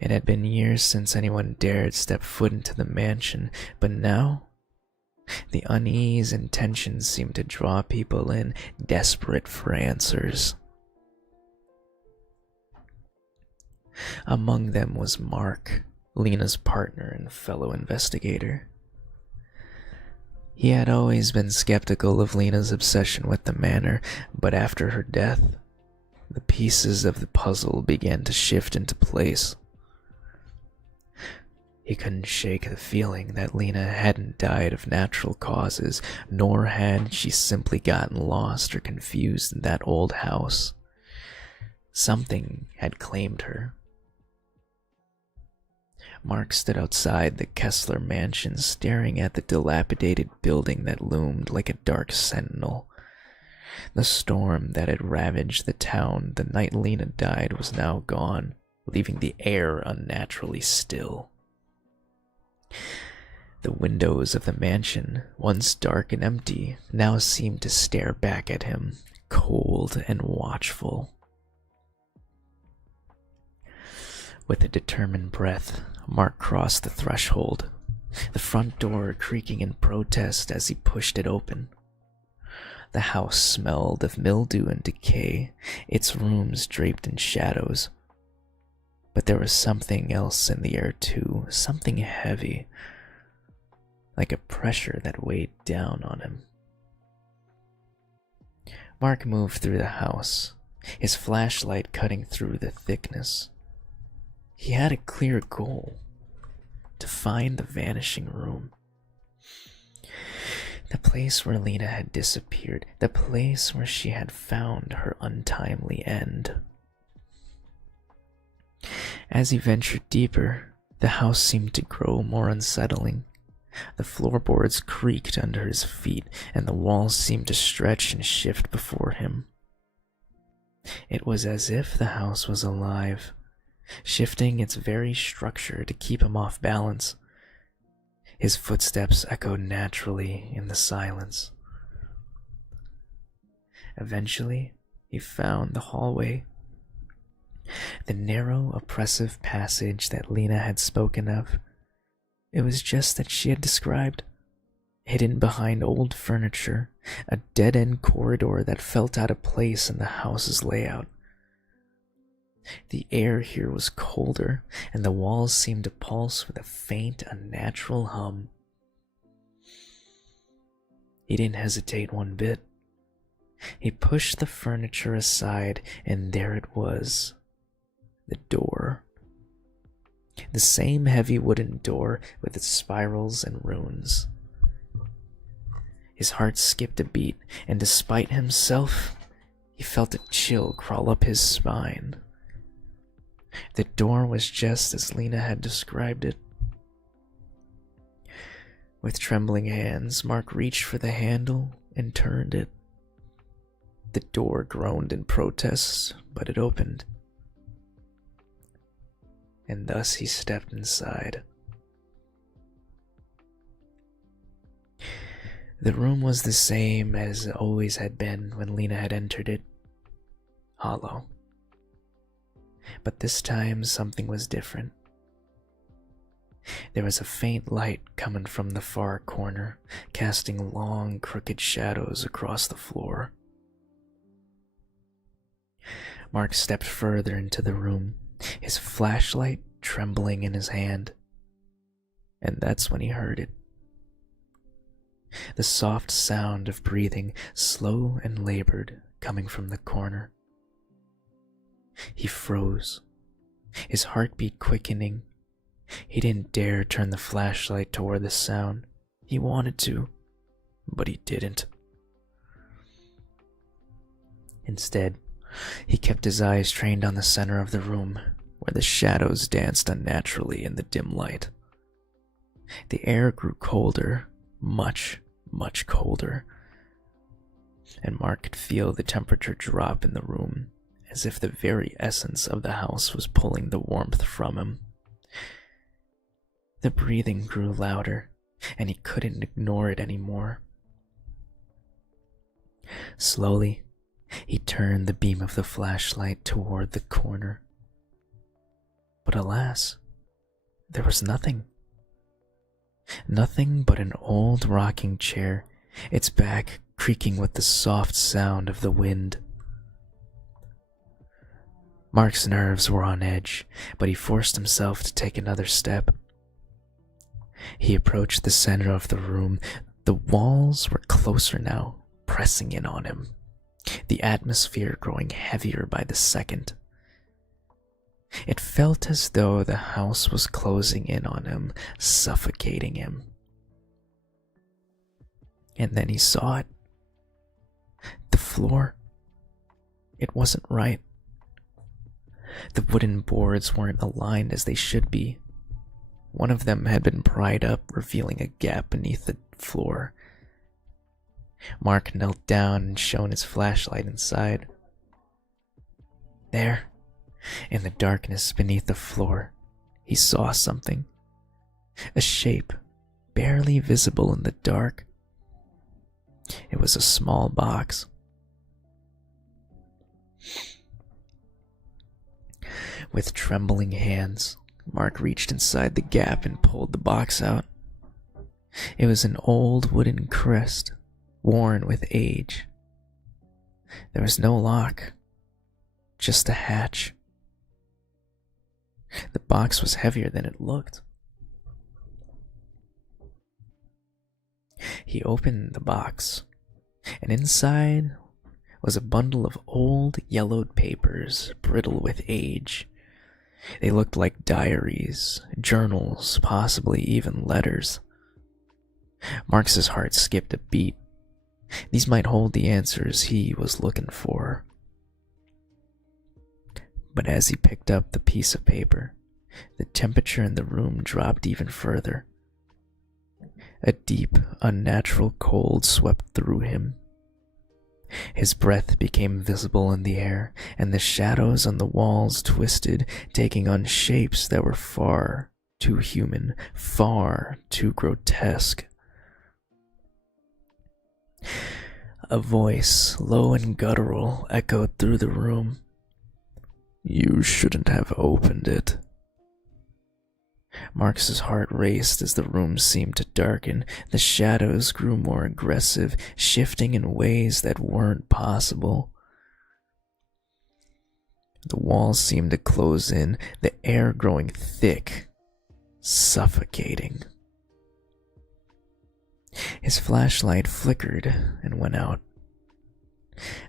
It had been years since anyone dared step foot into the mansion, but now the unease and tension seemed to draw people in, desperate for answers. Among them was Mark, Lena's partner and fellow investigator. He had always been skeptical of Lena's obsession with the manor, but after her death, the pieces of the puzzle began to shift into place. He couldn't shake the feeling that Lena hadn't died of natural causes, nor had she simply gotten lost or confused in that old house. Something had claimed her. Mark stood outside the Kessler mansion, staring at the dilapidated building that loomed like a dark sentinel. The storm that had ravaged the town the night Lena died was now gone, leaving the air unnaturally still. The windows of the mansion, once dark and empty, now seemed to stare back at him, cold and watchful. With a determined breath, Mark crossed the threshold, the front door creaking in protest as he pushed it open. The house smelled of mildew and decay, its rooms draped in shadows. But there was something else in the air too, something heavy, like a pressure that weighed down on him. Mark moved through the house, his flashlight cutting through the thickness. He had a clear goal: to find the vanishing room. The place where Lena had disappeared, the place where she had found her untimely end. As he ventured deeper, the house seemed to grow more unsettling. The floorboards creaked under his feet, and the walls seemed to stretch and shift before him. It was as if the house was alive, shifting its very structure to keep him off balance. His footsteps echoed naturally in the silence. Eventually, he found the hallway. The narrow, oppressive passage that Lena had spoken of. It was just that she had described. Hidden behind old furniture, a dead-end corridor that felt out of place in the house's layout. The air here was colder, and the walls seemed to pulse with a faint, unnatural hum. He didn't hesitate one bit. He pushed the furniture aside, and there it was. The door. The same heavy wooden door with its spirals and runes. His heart skipped a beat, and despite himself, he felt a chill crawl up his spine. The door was just as Lena had described it. With trembling hands, Mark reached for the handle and turned it. The door groaned in protest, but it opened. And thus he stepped inside. The room was the same as it always had been when Lena had entered it. Hollow. But this time something was different. There was a faint light coming from the far corner, casting long, crooked shadows across the floor. Mark stepped further into the room, his flashlight trembling in his hand. And that's when he heard it. The soft sound of breathing, slow and labored, coming from the corner. He froze, his heartbeat quickening. He didn't dare turn the flashlight toward the sound. He wanted to, but he didn't. Instead, he kept his eyes trained on the center of the room, where the shadows danced unnaturally in the dim light. The air grew colder, much, much colder, and Mark could feel the temperature drop in the room, as if the very essence of the house was pulling the warmth from him. The breathing grew louder, and he couldn't ignore it anymore. Slowly, he turned the beam of the flashlight toward the corner. But alas, there was nothing. Nothing but an old rocking chair, its back creaking with the soft sound of the wind. Mark's nerves were on edge, but he forced himself to take another step. He approached the center of the room. The walls were closer now, pressing in on him, the atmosphere growing heavier by the second. It felt as though the house was closing in on him, suffocating him. And then he saw it. The floor. It wasn't right. The wooden boards weren't aligned as they should be. One of them had been pried up, revealing a gap beneath the floor. Mark knelt down and shone his flashlight inside. There, in the darkness beneath the floor, he saw something. A shape, barely visible in the dark. It was a small box. With trembling hands, Mark reached inside the gap and pulled the box out. It was an old wooden crest, worn with age. There was no lock, just a hatch. The box was heavier than it looked. He opened the box, and inside was a bundle of old, yellowed papers, brittle with age. They looked like diaries, journals, possibly even letters. Marx's heart skipped a beat. These might hold the answers he was looking for. But as he picked up the piece of paper, the temperature in the room dropped even further. A deep, unnatural cold swept through him. His breath became visible in the air, and the shadows on the walls twisted, taking on shapes that were far too human, far too grotesque. A voice, low and guttural, echoed through the room. "You shouldn't have opened it." Marx's heart raced as the room seemed to darken. The shadows grew more aggressive, shifting in ways that weren't possible. The walls seemed to close in, the air growing thick, suffocating. His flashlight flickered and went out.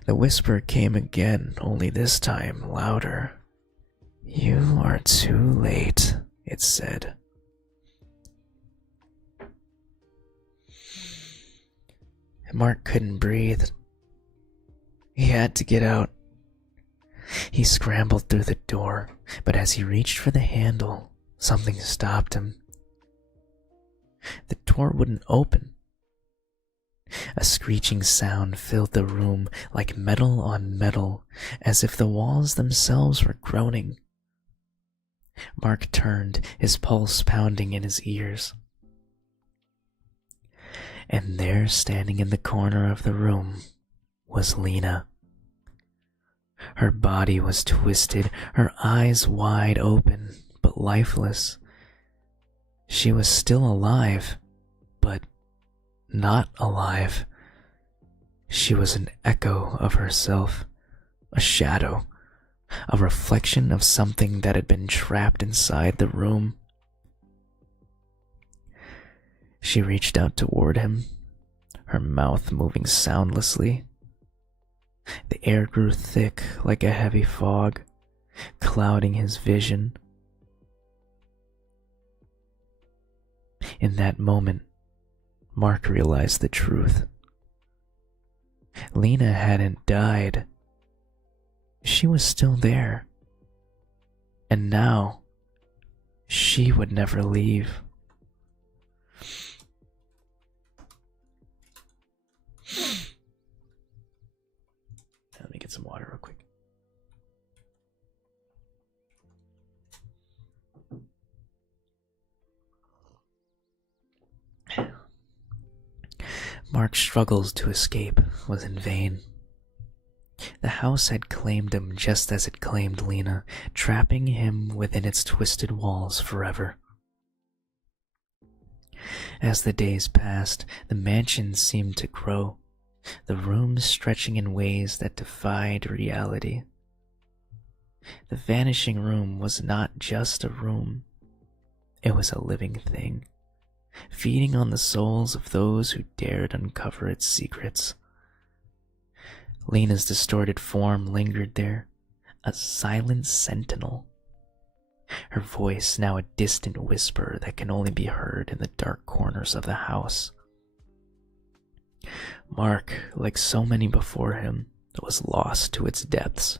The whisper came again, only this time louder. "You are too late," it said. Mark couldn't breathe. He had to get out. He scrambled through the door, but as he reached for the handle, something stopped him. The door wouldn't open. A screeching sound filled the room like metal on metal, as if the walls themselves were groaning. Mark turned, his pulse pounding in his ears. And there, standing in the corner of the room, was Lena. Her body was twisted, her eyes wide open, but lifeless. She was still alive, but not alive. She was an echo of herself, a shadow, a reflection of something that had been trapped inside the room. She reached out toward him, her mouth moving soundlessly. The air grew thick like a heavy fog, clouding his vision. In that moment, Mark realized the truth. Lena hadn't died. She was still there. And now, she would never leave. Let me get some water real quick. Mark's struggles to escape was in vain. The house had claimed him just as it claimed Lena, trapping him within its twisted walls forever. As the days passed, the mansion seemed to grow, the rooms stretching in ways that defied reality. The vanishing room was not just a room. It was a living thing, feeding on the souls of those who dared uncover its secrets. Lena's distorted form lingered there, a silent sentinel. Her voice now a distant whisper that can only be heard in the dark corners of the house. Mark, like so many before him, was lost to its depths.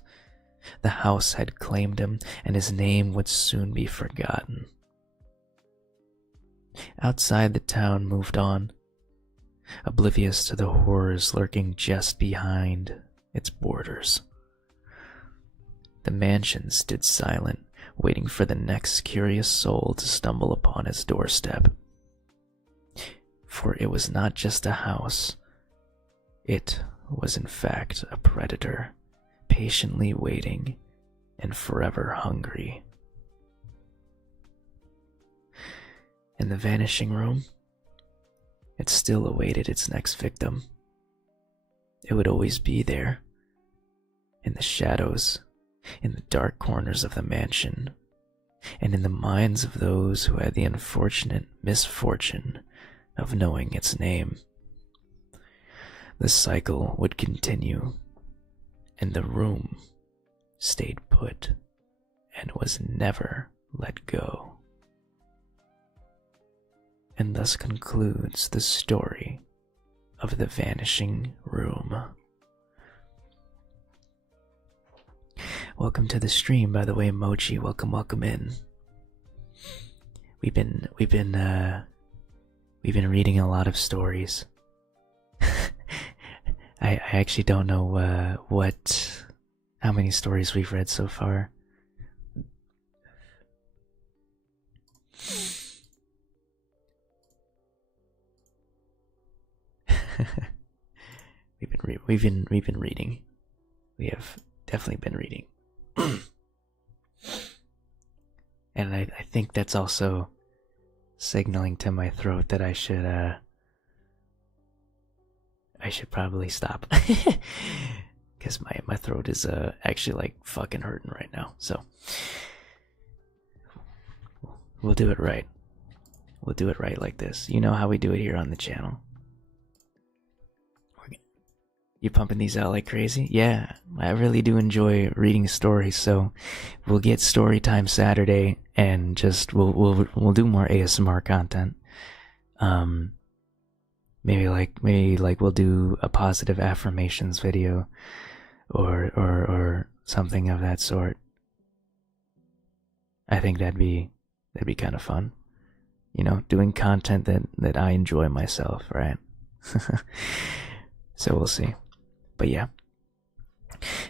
The house had claimed him, and his name would soon be forgotten. Outside, the town moved on, oblivious to the horrors lurking just behind its borders. The mansion stood silent, waiting for the next curious soul to stumble upon its doorstep. For it was not just a house. It was in fact a predator, patiently waiting and forever hungry. In the vanishing room, it still awaited its next victim. It would always be there, in the shadows, in the dark corners of the mansion, and in the minds of those who had the unfortunate misfortune of knowing its name. the cycle would continue, and the room stayed put and was never let go. And thus concludes the story of the vanishing room. Welcome to the stream, by the way, Mochi. Welcome in. We've been reading a lot of stories. I actually don't know how many stories we've read so far. we've been reading. We have definitely been reading. And I think that's also signaling to my throat that I should probably stop. Because my throat is actually like fucking hurting right now. So we'll do it right. We'll do it right like this. You know how we do it here on the channel. You pumping these out like crazy? Yeah, I really do enjoy reading stories, so we'll get story time Saturday and just we'll do more ASMR content. Maybe like we'll do a positive affirmations video or something of that sort. I think that'd be kind of fun. You know, doing content that I enjoy myself, right? So we'll see. But yeah,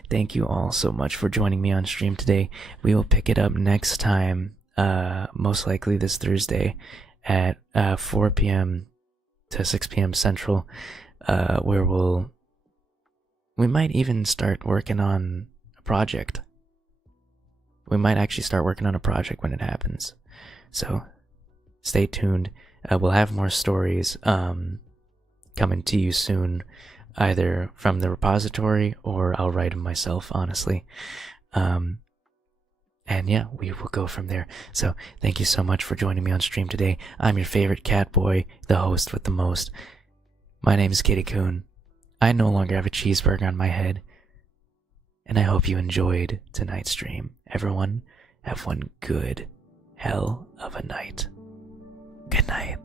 thank you all so much for joining me on stream today. We will pick it up next time, most likely this Thursday at 4 p.m. to 6 p.m. Central, where we might even start working on a project. We might actually start working on a project when it happens. So stay tuned. We'll have more stories coming to you soon, either from the repository or I'll write them myself, honestly. And yeah, we will go from there. So thank you so much for joining me on stream today. I'm your favorite cat boy, the host with the most. My name is KittehKun. I no longer have a cheeseburger on my head. And I hope you enjoyed tonight's stream. Everyone, have one good hell of a night. Good night.